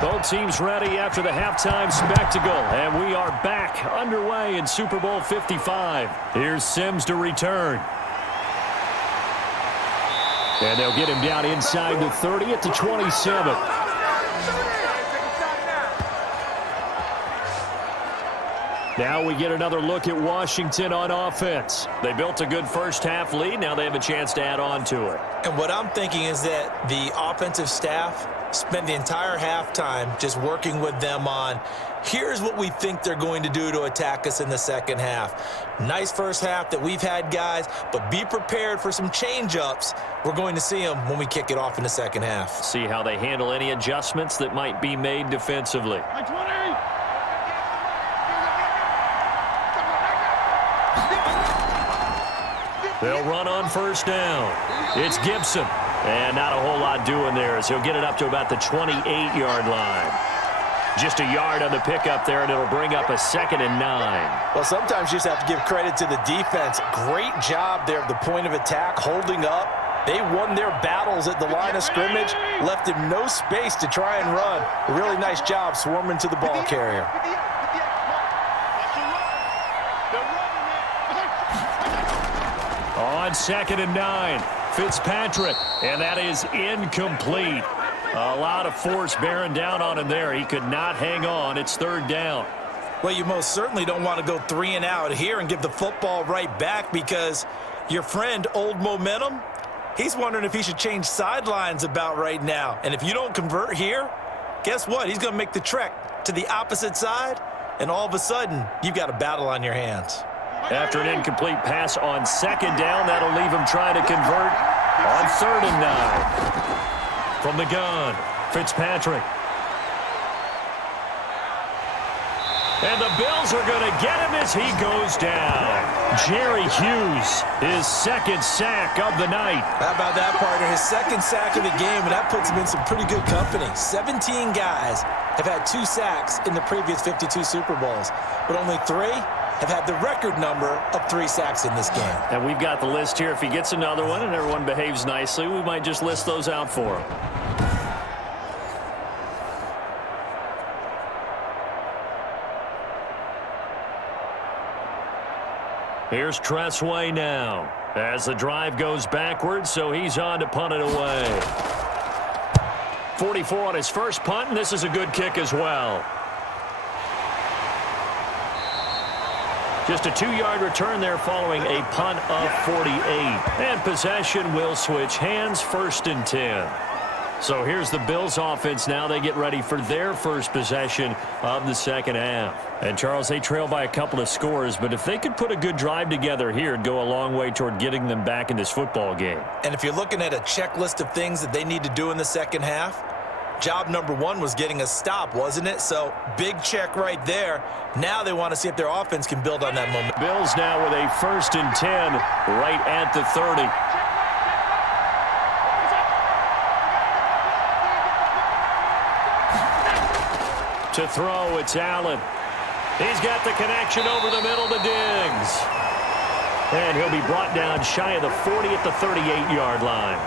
Both teams ready after the halftime spectacle, and we are back underway in Super Bowl 55. Here's Sims to return. And they'll get him down inside the 30 at the 27. Now we get another look at Washington on offense. They built a good first half lead. Now they have a chance to add on to it. And what I'm thinking is that the offensive staff spent the entire halftime just working with them on, here's what we think they're going to do to attack us in the second half. Nice first half that we've had, guys, but be prepared for some change-ups. We're going to see them when we kick it off in the second half. See how they handle any adjustments that might be made defensively. They'll run on first down. It's Gibson. And not a whole lot doing there as he'll get it up to about the 28-yard line. Just a yard on the pickup there, and it'll bring up a 2nd and 9. Well, sometimes you just have to give credit to the defense. Great job there at the point of attack, holding up. They won their battles at the line of scrimmage, left him no space to try and run. A really nice job swarming to the ball carrier. on 2nd and 9. Fitzpatrick, and that is incomplete. A lot of force bearing down on him there. He could not hang on. It's 3rd down. Well, you most certainly don't want to go 3 and out here and give the football right back, because your friend, Old Momentum, he's wondering if he should change sidelines about right now. And if you don't convert here, guess what? He's going to make the trek to the opposite side, and all of a sudden, you've got a battle on your hands. After an incomplete pass on 2nd down, that'll leave him trying to convert on 3rd and 9. From the gun, Fitzpatrick. And the Bills are going to get him as he goes down. Jerry Hughes, his 2nd sack of the night. How about that, partner? His 2nd sack of the game, and that puts him in some pretty good company. 17 guys have had 2 sacks in the previous 52 Super Bowls, but only 3 have had the record number of 3 sacks in this game. And we've got the list here. If he gets another one and everyone behaves nicely, we might just list those out for him. Here's Tressway now as the drive goes backwards, so he's on to punt it away. 44 on his first punt, and this is a good kick as well. Just a 2-yard return there following a punt of 48. And possession will switch hands, 1st and 10. So here's the Bills offense now. They get ready for their first possession of the 2nd half. And, Charles, they trail by a couple of scores, but if they could put a good drive together here, it'd go a long way toward getting them back in this football game. And if you're looking at a checklist of things that they need to do in the 2nd half, job number 1 was getting a stop, wasn't it? So big check right there. Now they want to see if their offense can build on that moment. Bills now with a 1st and 10 right at the 30. To throw, it's Allen. He's got the connection over the middle to Diggs. And he'll be brought down shy of the 40 at the 38-yard line.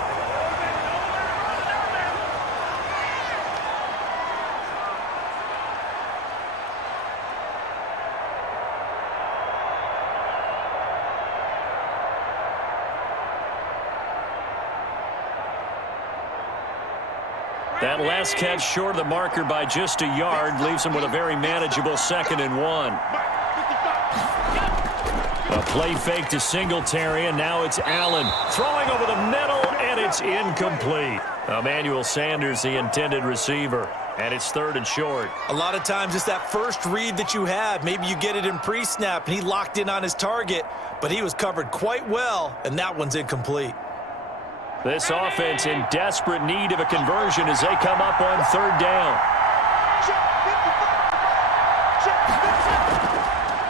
That last catch short of the marker by just a yard leaves him with a very manageable 2nd and 1. A play fake to Singletary, and now it's Allen throwing over the middle, and it's incomplete. Emmanuel Sanders, the intended receiver, and it's 3rd and short. A lot of times it's that first read that you have. Maybe you get it in pre-snap, and he locked in on his target, but he was covered quite well, and that one's incomplete. This offense in desperate need of a conversion as they come up on 3rd down.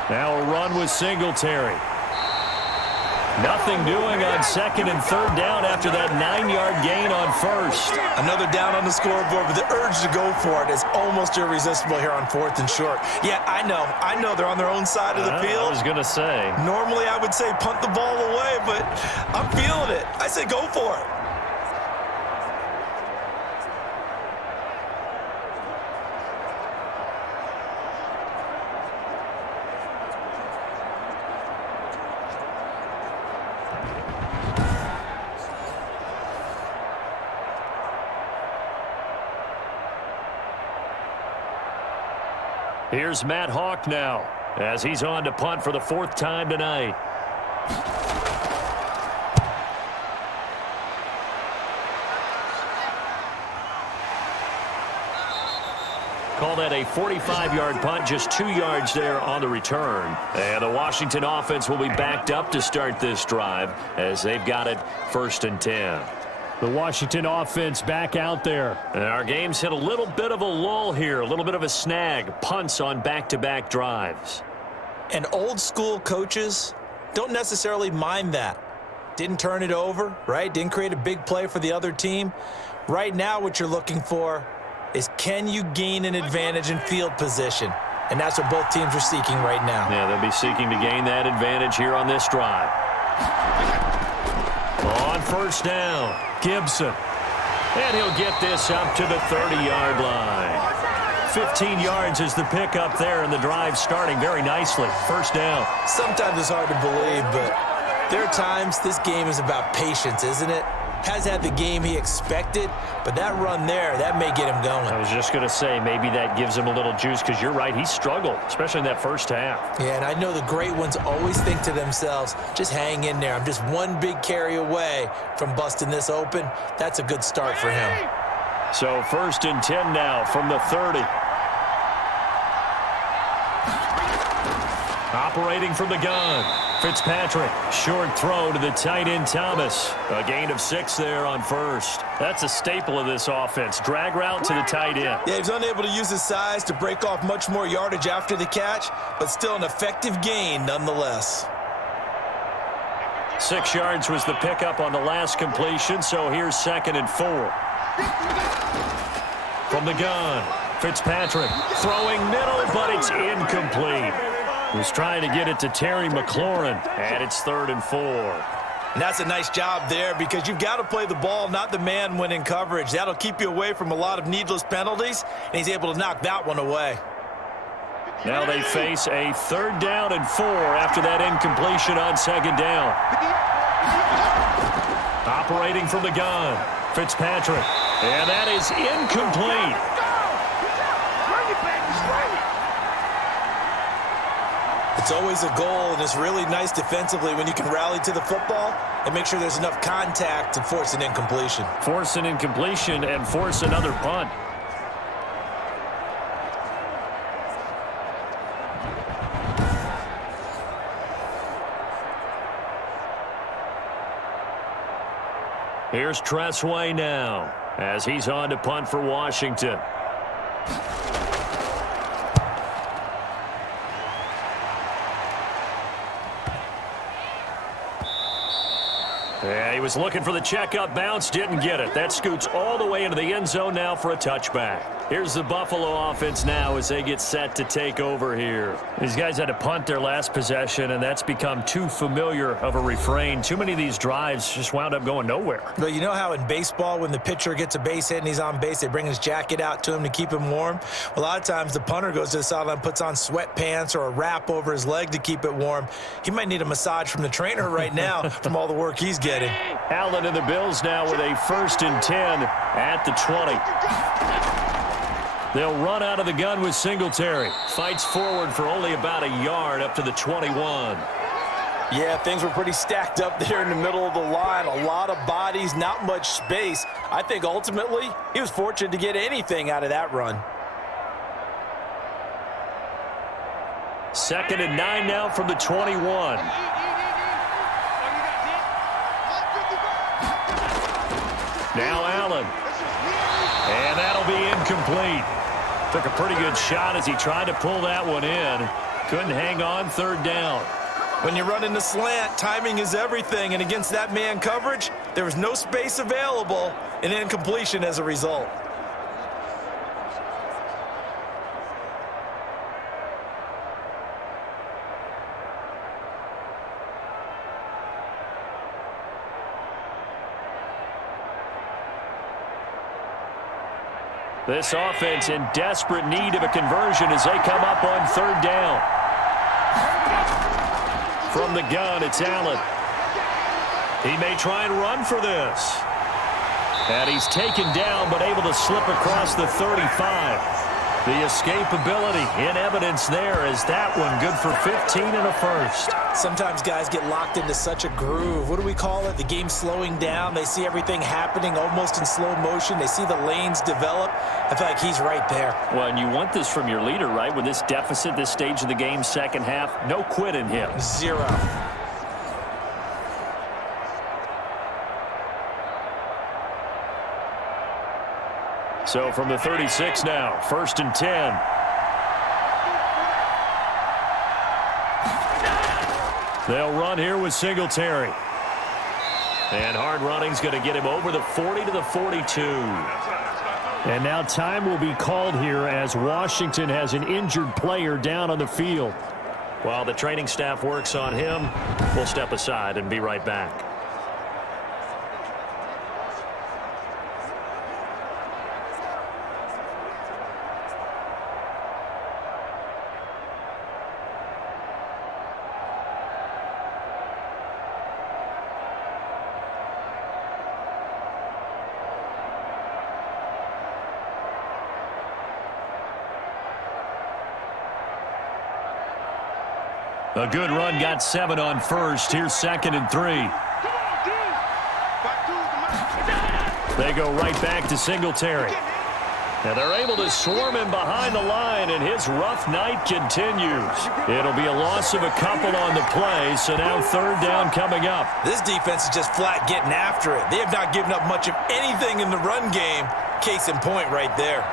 Now a run with Singletary. Nothing doing on 2nd and 3rd down after that 9-yard gain on 1st. Another down on the scoreboard, but the urge to go for it is almost irresistible here on 4th and short. Yeah, I know they're on their own side of the field. I was going to say. Normally I would say punt the ball away, but I'm feeling it. I say go for it. Here's Matt Hawk now as he's on to punt for the 4th time tonight. Call that a 45-yard punt, just 2 yards there on the return. And the Washington offense will be backed up to start this drive as they've got it 1st and 10. The Washington offense back out there. And our game's hit a little bit of a lull here, a little bit of a snag. Punts on back-to-back drives. And old school coaches don't necessarily mind that. Didn't turn it over, right? Didn't create a big play for the other team. Right now what you're looking for is, can you gain an advantage in field position? And that's what both teams are seeking right now. Yeah, they'll be seeking to gain that advantage here on this drive. On 1st down, Gibson. And he'll get this up to the 30-yard line. 15 yards is the pickup there, and the drive starting very nicely. 1st down. Sometimes it's hard to believe, but There are times this game is about patience, isn't it? Has had the game he expected, but that run there, that may get him going. I was just going to say, maybe that gives him a little juice, because you're right, he struggled, especially in that first half. Yeah, and I know the great ones always think to themselves, just hang in there. I'm just one big carry away from busting this open. That's a good start for him. So 1st and 10 now from the 30. Operating from the gun, Fitzpatrick. Short throw to the tight end, Thomas. A gain of 6 there on 1st. That's a staple of this offense. Drag route to the tight end. Yeah, he's unable to use his size to break off much more yardage after the catch, but still an effective gain nonetheless. 6 yards was the pickup on the last completion, so here's 2nd and 4. From the gun, Fitzpatrick throwing middle, but it's incomplete. He was trying to get it to Terry McLaurin, and it's 3rd and 4. And that's a nice job there, because you've got to play the ball, not the man when in coverage. That'll keep you away from a lot of needless penalties, and he's able to knock that one away. Now they face a 3rd down and 4 after that incompletion on 2nd down. Operating from the gun, Fitzpatrick, and that is incomplete. It's always a goal, and it's really nice defensively when you can rally to the football and make sure there's enough contact to force an incompletion. Force an incompletion and force another punt. Here's Tressway now as he's on to punt for Washington. Yeah, he was looking for the checkup bounce, didn't get it. That scoots all the way into the end zone now for a touchback. Here's the Buffalo offense now as they get set to take over here. These guys had to punt their last possession, and that's become too familiar of a refrain. Too many of these drives just wound up going nowhere. But you know how in baseball, when the pitcher gets a base hit and he's on base, they bring his jacket out to him to keep him warm? A lot of times the punter goes to the sideline, puts on sweatpants or a wrap over his leg to keep it warm. He might need a massage from the trainer right now from all the work he's getting. Allen and the Bills now with a 1st and 10 at the 20. They'll run out of the gun with Singletary. Fights forward for only about a yard up to the 21. Yeah, things were pretty stacked up there in the middle of the line. A lot of bodies, not much space. I think ultimately he was fortunate to get anything out of that run. 2nd and 9 now from the 21. Now Allen. And that'll be incomplete. Took a pretty good shot as he tried to pull that one in. Couldn't hang on, 3rd down. When you're running the slant, timing is everything. And against that man coverage, there was no space available, and incompletion as a result. This offense in desperate need of a conversion as they come up on 3rd down. From the gun, it's Allen. He may try and run for this. And he's taken down, but able to slip across the 35. The escapability in evidence there as that one good for 15 and a 1st. Sometimes guys get locked into such a groove. What do we call it? The game slowing down. They see everything happening almost in slow motion. They see the lanes develop. I feel like he's right there. Well, and you want this from your leader, right? With this deficit, this stage of the game, 2nd half, no quit in him. 0. So from the 36 now, 1st and 10. They'll run here with Singletary. And hard running's going to get him over the 40 to the 42. And now time will be called here as Washington has an injured player down on the field. While the training staff works on him, we'll step aside and be right back. A good run got 7 on first. Here's 2nd and 3. They go right back to Singletary. And they're able to swarm him behind the line, and his rough night continues. It'll be a loss of a couple on the play, so now 3rd down coming up. This defense is just flat getting after it. They have not given up much of anything in the run game. Case in point right there.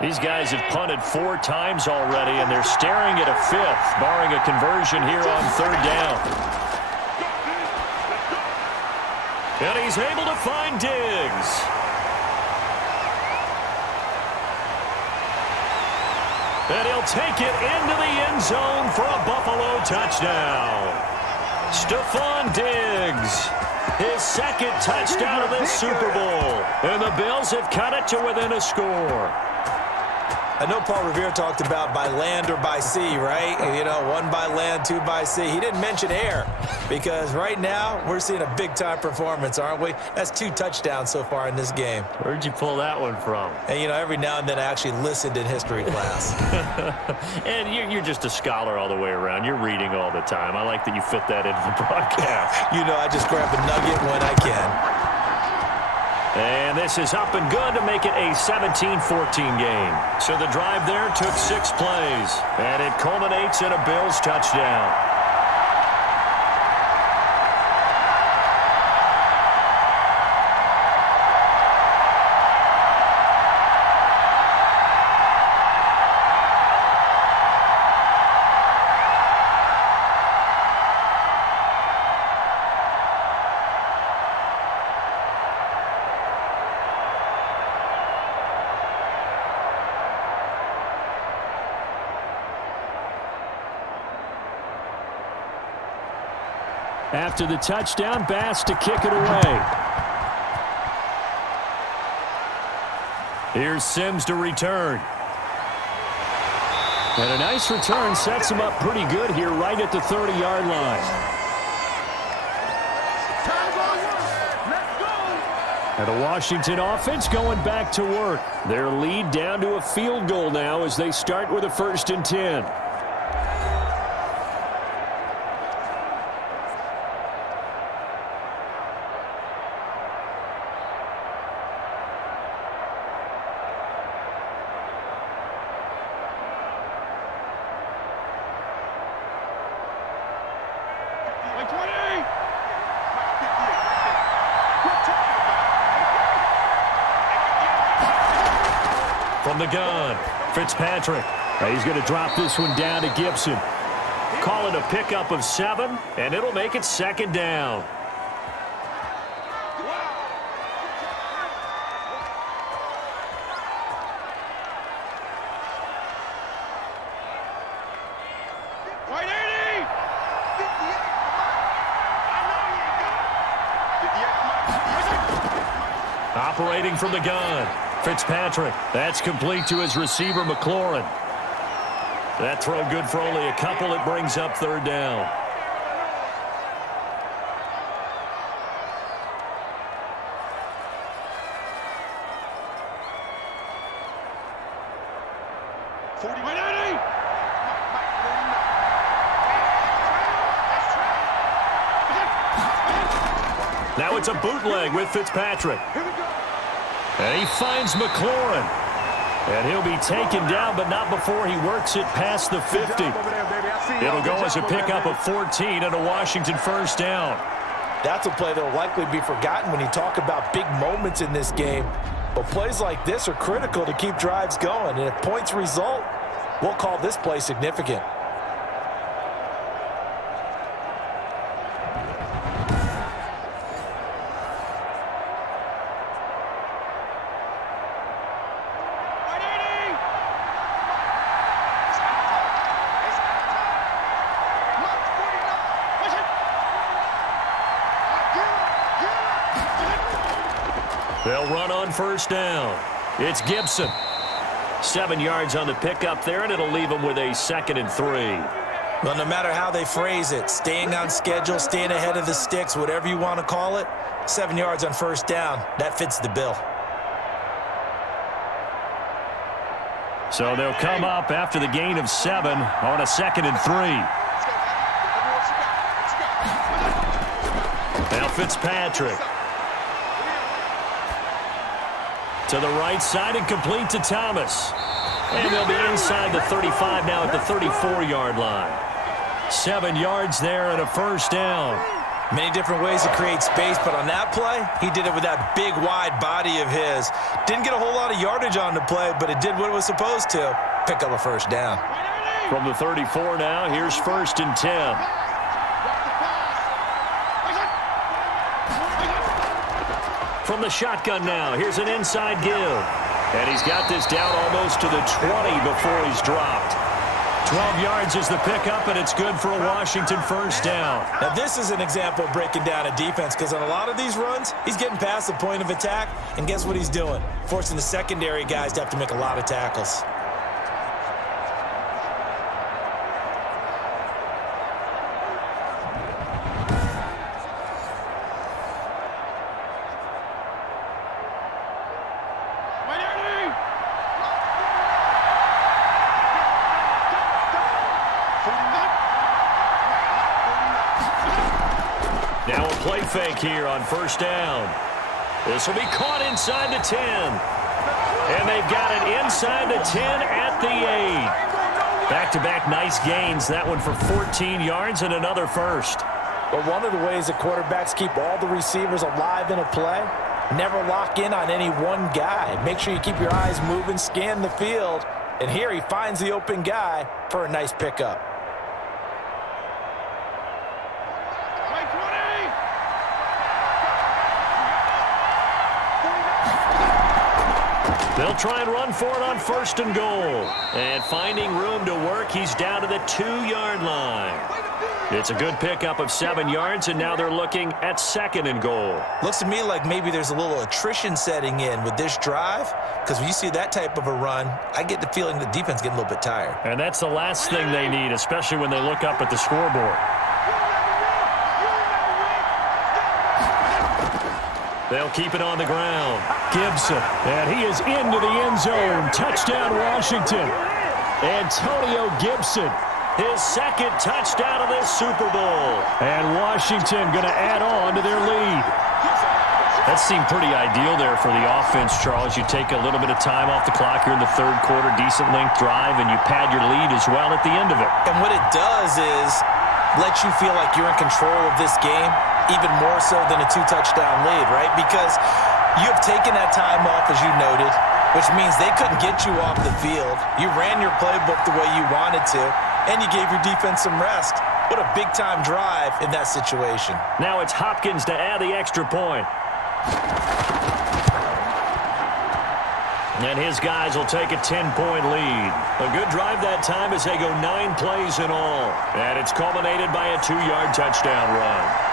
These guys have punted 4 times already, and they're staring at a 5th, barring a conversion here on 3rd down. And he's able to find Diggs. And he'll take it into the end zone for a Buffalo touchdown. Stephon Diggs, his 2nd touchdown of this Super Bowl. And the Bills have cut it to within a score. I know Paul Revere talked about by land or by sea, right? You know, 1 by land, 2 by sea. He didn't mention air because right now we're seeing a big-time performance, aren't we? That's 2 touchdowns so far in this game. Where'd you pull that one from? And, you know, every now and then I actually listened in history class. And you're just a scholar all the way around. You're reading all the time. I like that you fit that into the broadcast. You know, I just grab a nugget when I can. And this is up and good to make it a 17-14 game. So the drive there took 6 plays, and it culminates in a Bills touchdown. After the touchdown, Bass to kick it away. Here's Sims to return. And a nice return sets him up pretty good here right at the 30-yard line. And the Washington offense going back to work. Their lead down to a field goal now as they start with a 1st and 10. From the gun, Fitzpatrick. He's going to drop this one down to Gibson. Call it a pickup of 7, and it'll make it 2nd down. Operating from the gun, Fitzpatrick. That's complete to his receiver, McLaurin. That throw good for only a couple. It brings up 3rd down. Now it's a bootleg with Fitzpatrick. And he finds McLaurin. And he'll be taken down, but not before he works it past the 50. It'll go as a pickup of 14 and a Washington 1st down. That's a play that will likely be forgotten when you talk about big moments in this game. But plays like this are critical to keep drives going. And if points result, we'll call this play significant. They'll run on 1st down. It's Gibson. 7 yards on the pickup there, and it'll leave him with a 2nd and 3. Well, no matter how they phrase it, staying on schedule, staying ahead of the sticks, whatever you want to call it, 7 yards on first down, that fits the bill. So they'll come up after the gain of 7 on a 2nd and 3. Now Fitzpatrick. To the right side and complete to Thomas. And they'll be inside the 35 now at the 34-yard line. 7 yards there and a first down. Many different ways to create space, but on that play, he did it with that big, wide body of his. Didn't get a whole lot of yardage on the play, but it did what it was supposed to, pick up a first down. From the 34 now, here's 1st and 10. From the shotgun now, here's an inside give. And he's got this down almost to the 20 before he's dropped. 12 yards is the pickup, and it's good for a Washington first down. Now, this is an example of breaking down a defense, because on a lot of these runs, he's getting past the point of attack, and guess what he's doing? Forcing the secondary guys to have to make a lot of tackles. Now a play fake here on first down. This will be caught inside the 10. And they've got it inside the 10 at the 8. Back-to-back nice gains. That one for 14 yards and another first. But one of the ways that quarterbacks keep all the receivers alive in a play, never lock in on any one guy. Make sure you keep your eyes moving, scan the field. And here he finds the open guy for a nice pickup. They'll try and run for it on 1st and goal. And finding room to work, he's down to the 2-yard line. It's a good pickup of 7 yards, and now they're looking at 2nd and goal. Looks to me like maybe there's a little attrition setting in with this drive, because when you see that type of a run, I get the feeling the defense getting a little bit tired. And that's the last thing they need, especially when they look up at the scoreboard. They'll keep it on the ground. Gibson, and he is into the end zone. Touchdown, Washington. Antonio Gibson. His 2nd touchdown of this Super Bowl. And Washington going to add on to their lead. That seemed pretty ideal there for the offense, Charles. You take a little bit of time off the clock here in the 3rd quarter, decent length drive, and you pad your lead as well at the end of it. And what it does is let you feel like you're in control of this game, even more so than a 2-touchdown lead, right? Because you have taken that time off, as you noted, which means they couldn't get you off the field. You ran your playbook the way you wanted to, and you gave your defense some rest. What a big-time drive in that situation. Now it's Hopkins to add the extra point. And his guys will take a 10-point lead. A good drive that time as they go 9 plays in all. And it's culminated by a 2-yard touchdown run.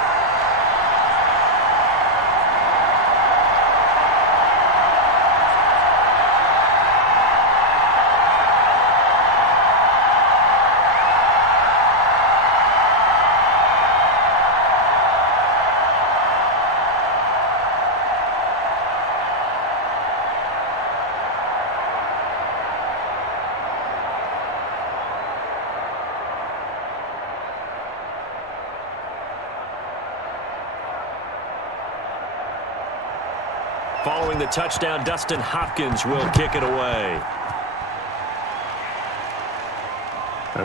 Following the touchdown, Dustin Hopkins will kick it away.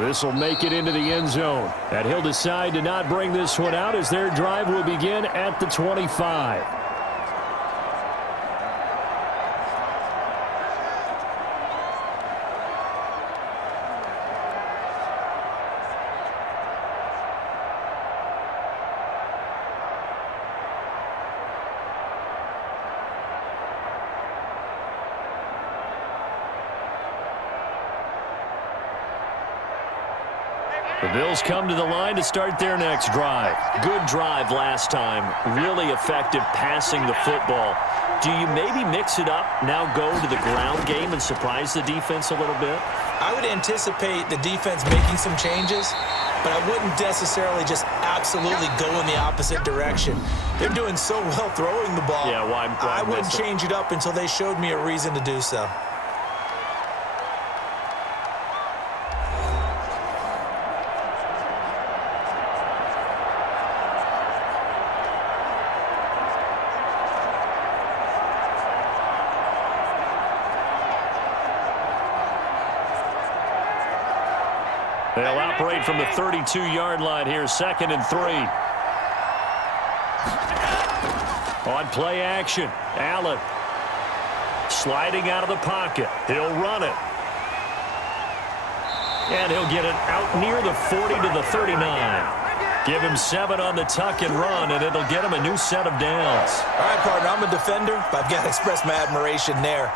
This will make it into the end zone. And he'll decide to not bring this one out as their drive will begin at the 25. The Bills come to the line to start their next drive. Good drive last time. Really effective passing the football. Do you maybe mix it up, now go to the ground game and surprise the defense a little bit? I would anticipate the defense making some changes, but I wouldn't necessarily just absolutely go in the opposite direction. They're doing so well throwing the ball. Yeah, why I wouldn't change it up until they showed me a reason to do so. They'll operate from the 32-yard line here, 2nd and 3. On play action, Allen sliding out of the pocket. He'll run it. And he'll get it out near the 40 to the 39. Give him 7 on the tuck and run, and it'll get him a new set of downs. All right, partner, I'm a defender, but I've got to express my admiration there.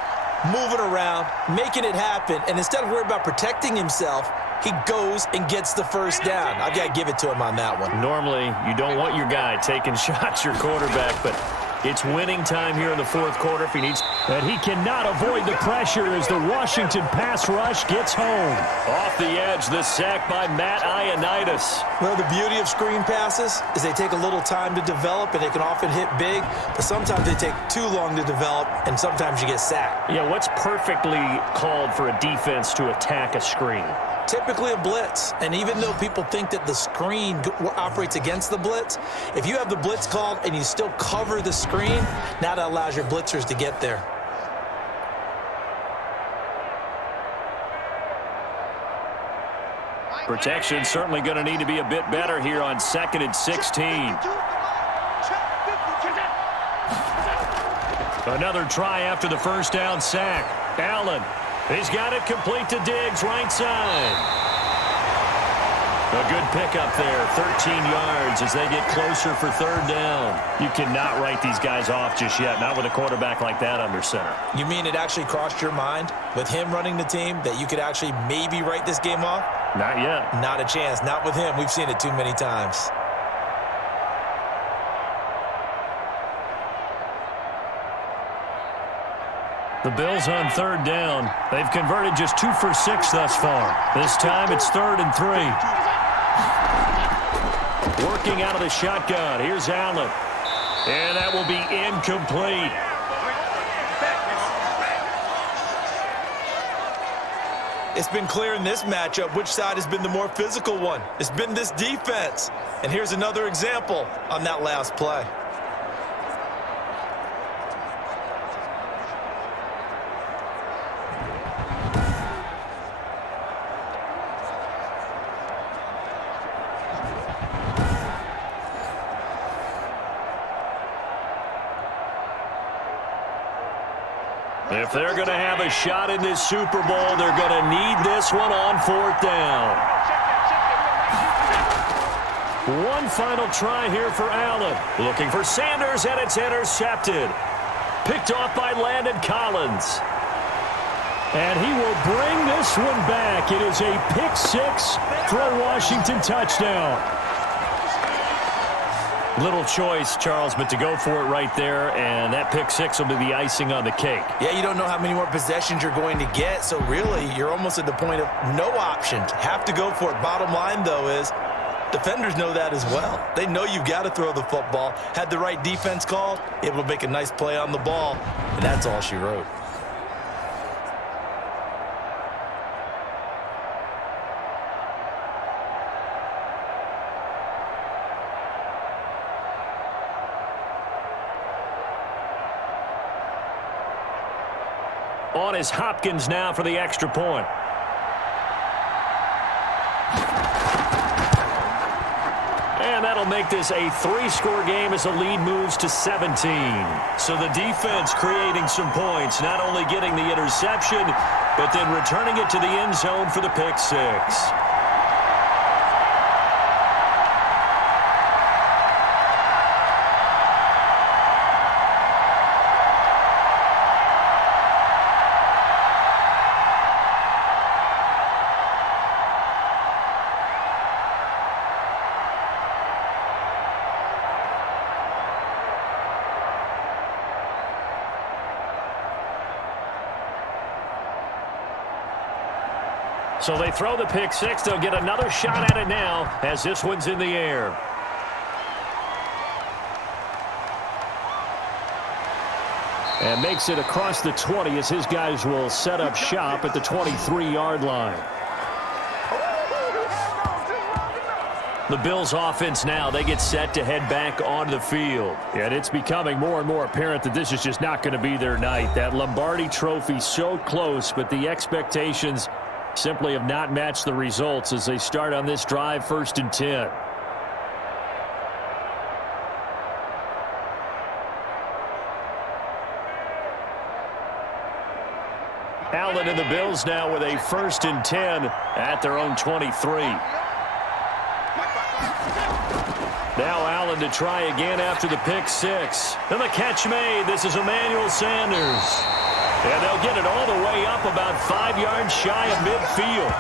Moving around, making it happen, and instead of worrying about protecting himself, he goes and gets the first down. I've got to give it to him on that one. Normally, you don't want your guy taking shots, your quarterback, but it's winning time here in the 4th quarter if he needs. And he cannot avoid the pressure as the Washington pass rush gets home. Off the edge, the sack by Matt Ioannidis. Well, the beauty of screen passes is they take a little time to develop, and they can often hit big, but sometimes they take too long to develop, and sometimes you get sacked. Yeah, what's perfectly called for a defense to attack a screen? Typically a blitz, and even though people think that the screen operates against the blitz, if you have the blitz called and you still cover the screen, now that allows your blitzers to get there. Protection certainly going to need to be a bit better here on 2nd and 16. Another try after the first down sack. Allen, he's got it complete to Diggs, right side. A good pickup there, 13 yards as they get closer for 3rd down. You cannot write these guys off just yet, not with a quarterback like that under center. You mean it actually crossed your mind with him running the team that you could actually maybe write this game off? Not yet. Not a chance. Not with him. We've seen it too many times. The Bills on 3rd down. They've converted just 2 for 6 thus far. This time it's 3rd and 3. Working out of the shotgun. Here's Allen. And that will be incomplete. It's been clear in this matchup which side has been the more physical one. It's been this defense. And here's another example on that last play. If they're going to have a shot in this Super Bowl, they're going to need this one on 4th down. One final try here for Allen. Looking for Sanders, and it's intercepted. Picked off by Landon Collins. And he will bring this one back. It is a pick-6 for a Washington touchdown. Little choice, Charles, but to go for it right there, and that pick-6 will be the icing on the cake. Yeah, you don't know how many more possessions you're going to get, so really you're almost at the point of no options. Have to go for it. Bottom line, though, is defenders know that as well. They know you've got to throw the football. Had the right defense called, able to make a nice play on the ball, and that's all she wrote. On is Hopkins now for the extra point. And that'll make this a 3-score game as the lead moves to 17. So the defense creating some points, not only getting the interception, but then returning it to the end zone for the pick-6. So they throw the pick six. They'll get another shot at it now as this one's in the air. And makes it across the 20 as his guys will set up shop at the 23-yard line. The Bills offense now, they get set to head back onto the field. And it's becoming more and more apparent that this is just not going to be their night. That Lombardi trophy so close, but the expectations simply have not matched the results as they start on this drive 1st and 10. Allen and the Bills now with a 1st and 10 at their own 23. Now Allen to try again after the pick six. And the catch made. This is Emmanuel Sanders. And they'll get it all the way up about 5 yards shy of midfield.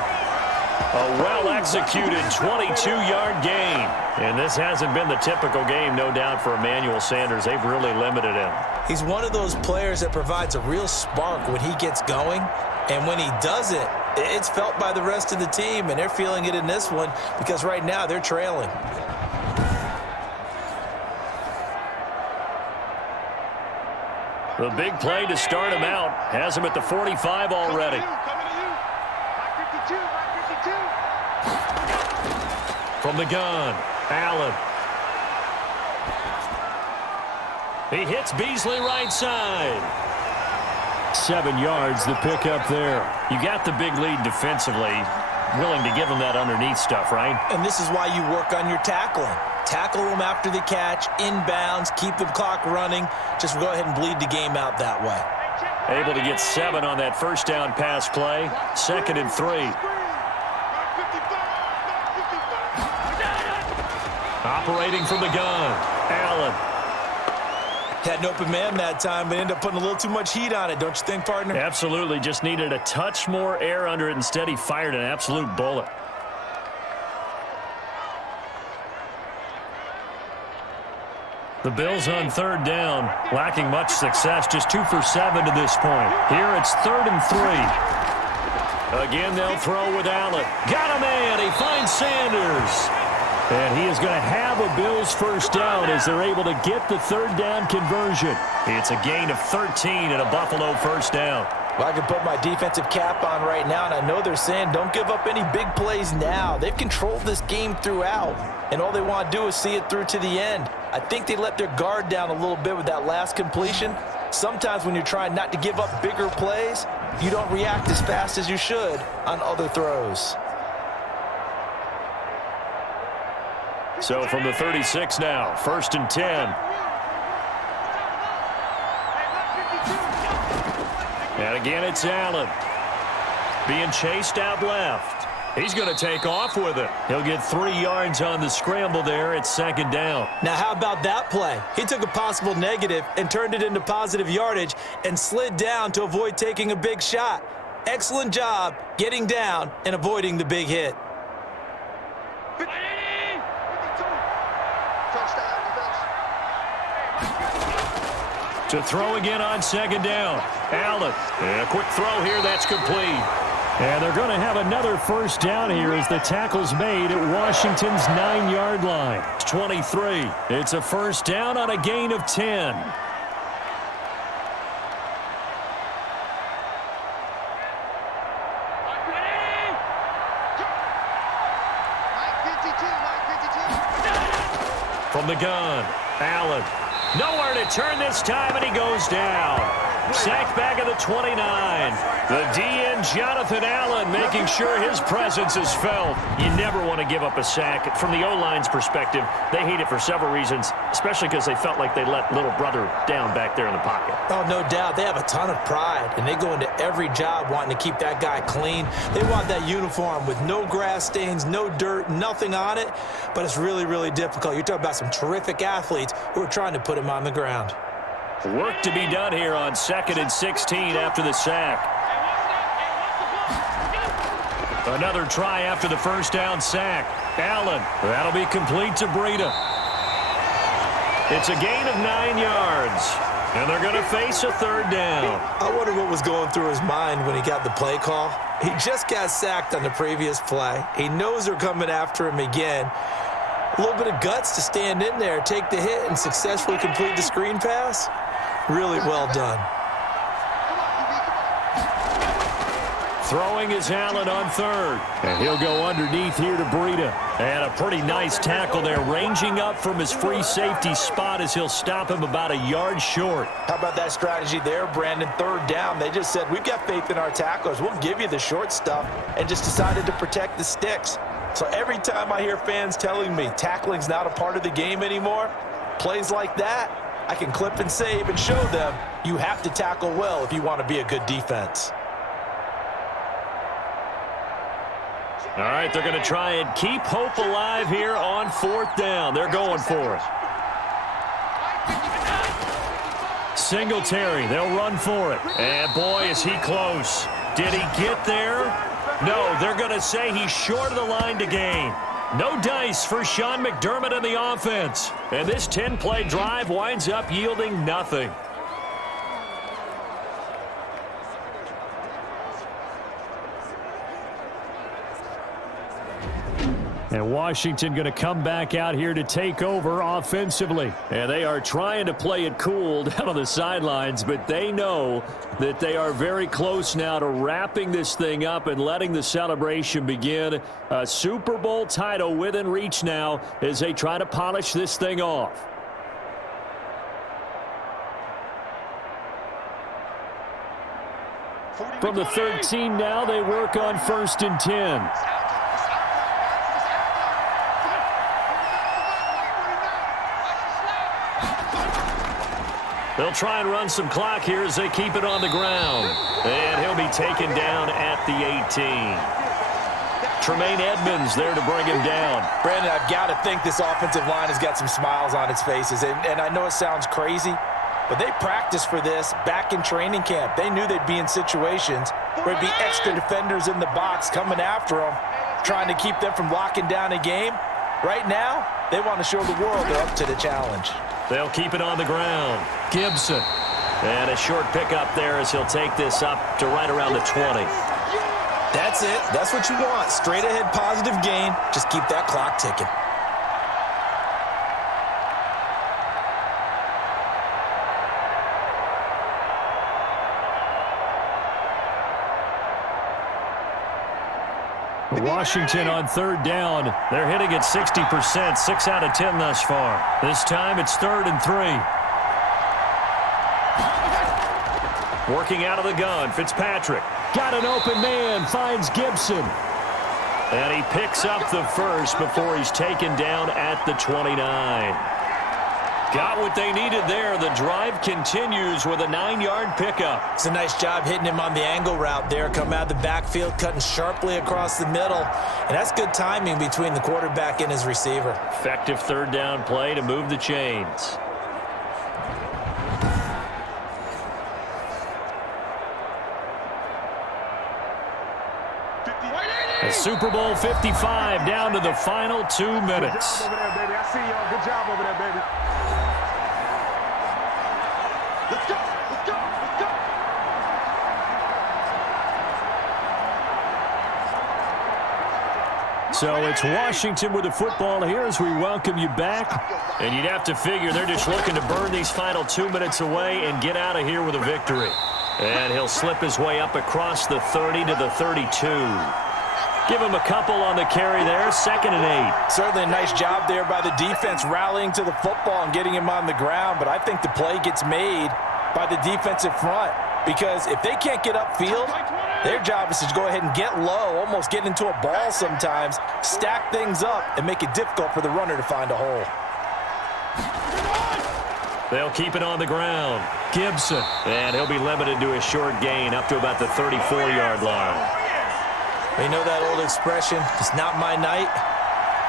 A well-executed 22-yard gain. And this hasn't been the typical game, no doubt, for Emmanuel Sanders. They've really limited him. He's one of those players that provides a real spark when he gets going. And when he doesn't, it's felt by the rest of the team. And they're feeling it in this one because right now they're trailing. The big play to start him out has him at the 45 already. From the gun, Allen. He hits Beasley right side. 7 yards, the pickup there. You got the big lead defensively. Willing to give him that underneath stuff, right? And this is why you work on your tackling. Tackle them after the catch, inbounds, keep the clock running. Just go ahead and bleed the game out that way. Able to get 7 on that first down pass play. 2nd and 3. Operating from the gun, Allen. Had an open man that time, but ended up putting a little too much heat on it, don't you think, partner? Absolutely. Just needed a touch more air under it. Instead, he fired an absolute bullet. The Bills on 3rd down, lacking much success, just 2 for 7 to this point. Here it's 3rd and 3. Again, they'll throw with Allen. Got a man. He finds Sanders. And he is going to have a Bills first down as they're able to get the 3rd down conversion. It's a gain of 13 and a Buffalo first down. Well, I can put my defensive cap on right now, and I know they're saying don't give up any big plays now. They've controlled this game throughout, and all they want to do is see it through to the end. I think they let their guard down a little bit with that last completion. Sometimes when you're trying not to give up bigger plays, you don't react as fast as you should on other throws. So from the 36 now, 1st and 10. And again, it's Allen. Being chased out left. He's going to take off with it. He'll get 3 yards on the scramble there at 2nd down. Now, how about that play? He took a possible negative and turned it into positive yardage and slid down to avoid taking a big shot. Excellent job getting down and avoiding the big hit. To throw again on 2nd down. Allen. And a quick throw here. That's complete. And they're going to have another first down here as the tackle's made at Washington's 9-yard line. 23. It's a first down on a gain of 10. From the gun, Allen. Nowhere to turn this time, and he goes down. Sacked back at the 29. The DN, Jonathan Allen, making sure his presence is felt. You never want to give up a sack. From the O-line's perspective, they hate it for several reasons, especially because they felt like they let little brother down back there in the pocket. Oh, no doubt. They have a ton of pride, and they go into every job wanting to keep that guy clean. They want that uniform with no grass stains, no dirt, nothing on it, but it's really, really difficult. You're talking about some terrific athletes who are trying to put him on the ground. Work to be done here on 2nd and 16 after the sack. Another try after the first down sack. Allen. That'll be complete to Breida. It's a gain of 9 yards. And they're going to face a third down. I wonder what was going through his mind when he got the play call. He just got sacked on the previous play. He knows they're coming after him again. A little bit of guts to stand in there, take the hit, and successfully complete the screen pass. Really well done. Throwing is Allen on third. And he'll go underneath here to Breida. And a pretty nice tackle there, ranging up from his free safety spot as he'll stop him about a yard short. How about that strategy there, Brandon? Third down, they just said, we've got faith in our tacklers. We'll give you the short stuff, and just decided to protect the sticks. So every time I hear fans telling me tackling's not a part of the game anymore, plays like that, I can clip and save and show them you have to tackle well if you want to be a good defense. All right, they're going to try and keep hope alive here on fourth down. They're going for it. Singletary, they'll run for it. And boy, is he close. Did he get there? No, they're going to say he's short of the line to gain. No dice for Sean McDermott and the offense. And this 10-play drive winds up yielding nothing. And Washington going to come back out here to take over offensively. And they are trying to play it cool down on the sidelines, but they know that they are very close now to wrapping this thing up and letting the celebration begin. A Super Bowl title within reach now as they try to polish this thing off. From the 13 now, they work on 1st and 10. They'll try and run some clock here as they keep it on the ground. And he'll be taken down at the 18. Tremaine Edmonds there to bring him down. Brandon, I've got to think this offensive line has got some smiles on its faces. And I know it sounds crazy, but they practiced for this back in training camp. They knew they'd be in situations where there'd be extra defenders in the box coming after them, trying to keep them from locking down a game. Right now, they want to show the world they're up to the challenge. They'll keep it on the ground. Gibson. And a short pickup there as he'll take this up to right around the 20. That's it. That's what you want. Straight ahead positive gain. Just keep that clock ticking. Washington on third down. They're hitting at 60%, 6 out of 10 thus far. This time it's 3rd and 3. Working out of the gun, Fitzpatrick. Got an open man, finds Gibson. And he picks up the first before he's taken down at the 29. Got what they needed there. The drive continues with a 9-yard pickup. It's a nice job hitting him on the angle route there. Come out of the backfield, cutting sharply across the middle. And that's good timing between the quarterback and his receiver. Effective third down play to move the chains. A Super Bowl 55 down to the final 2 minutes. Good job over there, baby. I see y'all. Good job over there, baby. Let's go. Let's go. Let's go. So it's Washington with the football here as we welcome you back. And you'd have to figure they're just looking to burn these final 2 minutes away and get out of here with a victory. And he'll slip his way up across the 30 to the 32. Give him a couple on the carry there, 2nd and 8. Certainly a nice job there by the defense rallying to the football and getting him on the ground, but I think the play gets made by the defensive front because if they can't get upfield, their job is to go ahead and get low, almost get into a ball sometimes, stack things up, and make it difficult for the runner to find a hole. They'll keep it on the ground. Gibson. And he'll be limited to a short gain up to about the 34-yard line. You know that old expression, it's not my night?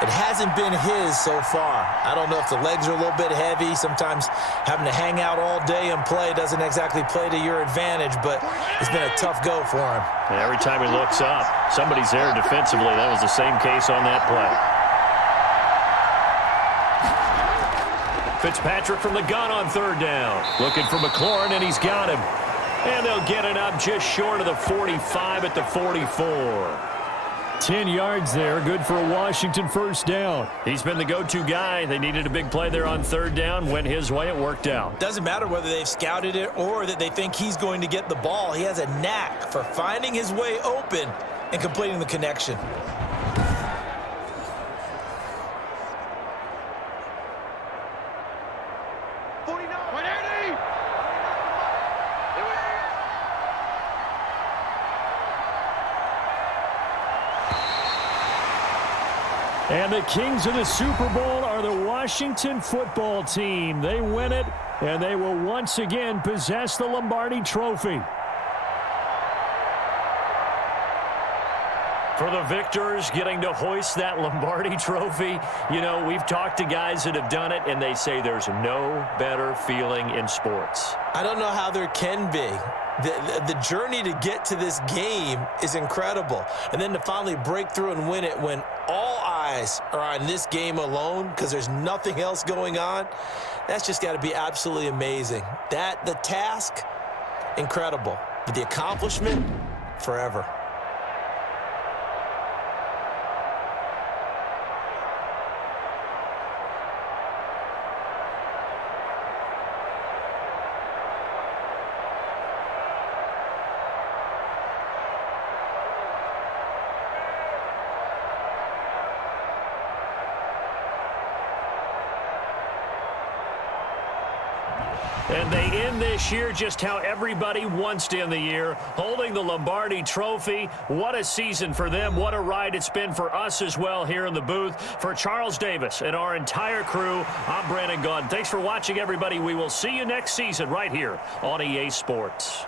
It hasn't been his so far. I don't know if the legs are a little bit heavy. Sometimes having to hang out all day and play doesn't exactly play to your advantage, but it's been a tough go for him. And every time he looks up, somebody's there defensively. That was the same case on that play. Fitzpatrick from the gun on third down. Looking for McLaurin, and he's got him. And they'll get it up just short of the 45 at the 44. 10 yards there, good for a Washington first down. He's been the go-to guy. They needed a big play there on third down. Went his way. It worked out. Doesn't matter whether they've scouted it or that they think he's going to get the ball. He has a knack for finding his way open and completing the connection. And the kings of the Super Bowl are the Washington football team. They win it, and they will once again possess the Lombardi Trophy. For the victors, getting to hoist that Lombardi Trophy, you know, we've talked to guys that have done it, and they say there's no better feeling in sports. I don't know how there can be. The journey to get to this game is incredible. And then to finally break through and win it when all eyes are on this game alone because there's nothing else going on, that's just got to be absolutely amazing. The task, incredible. But the accomplishment, forever. And they end this year just how everybody wants to end the year, holding the Lombardi Trophy. What a season for them. What a ride it's been for us as well here in the booth. For Charles Davis and our entire crew, I'm Brandon Gaudin. Thanks for watching, everybody. We will see you next season right here on EA Sports.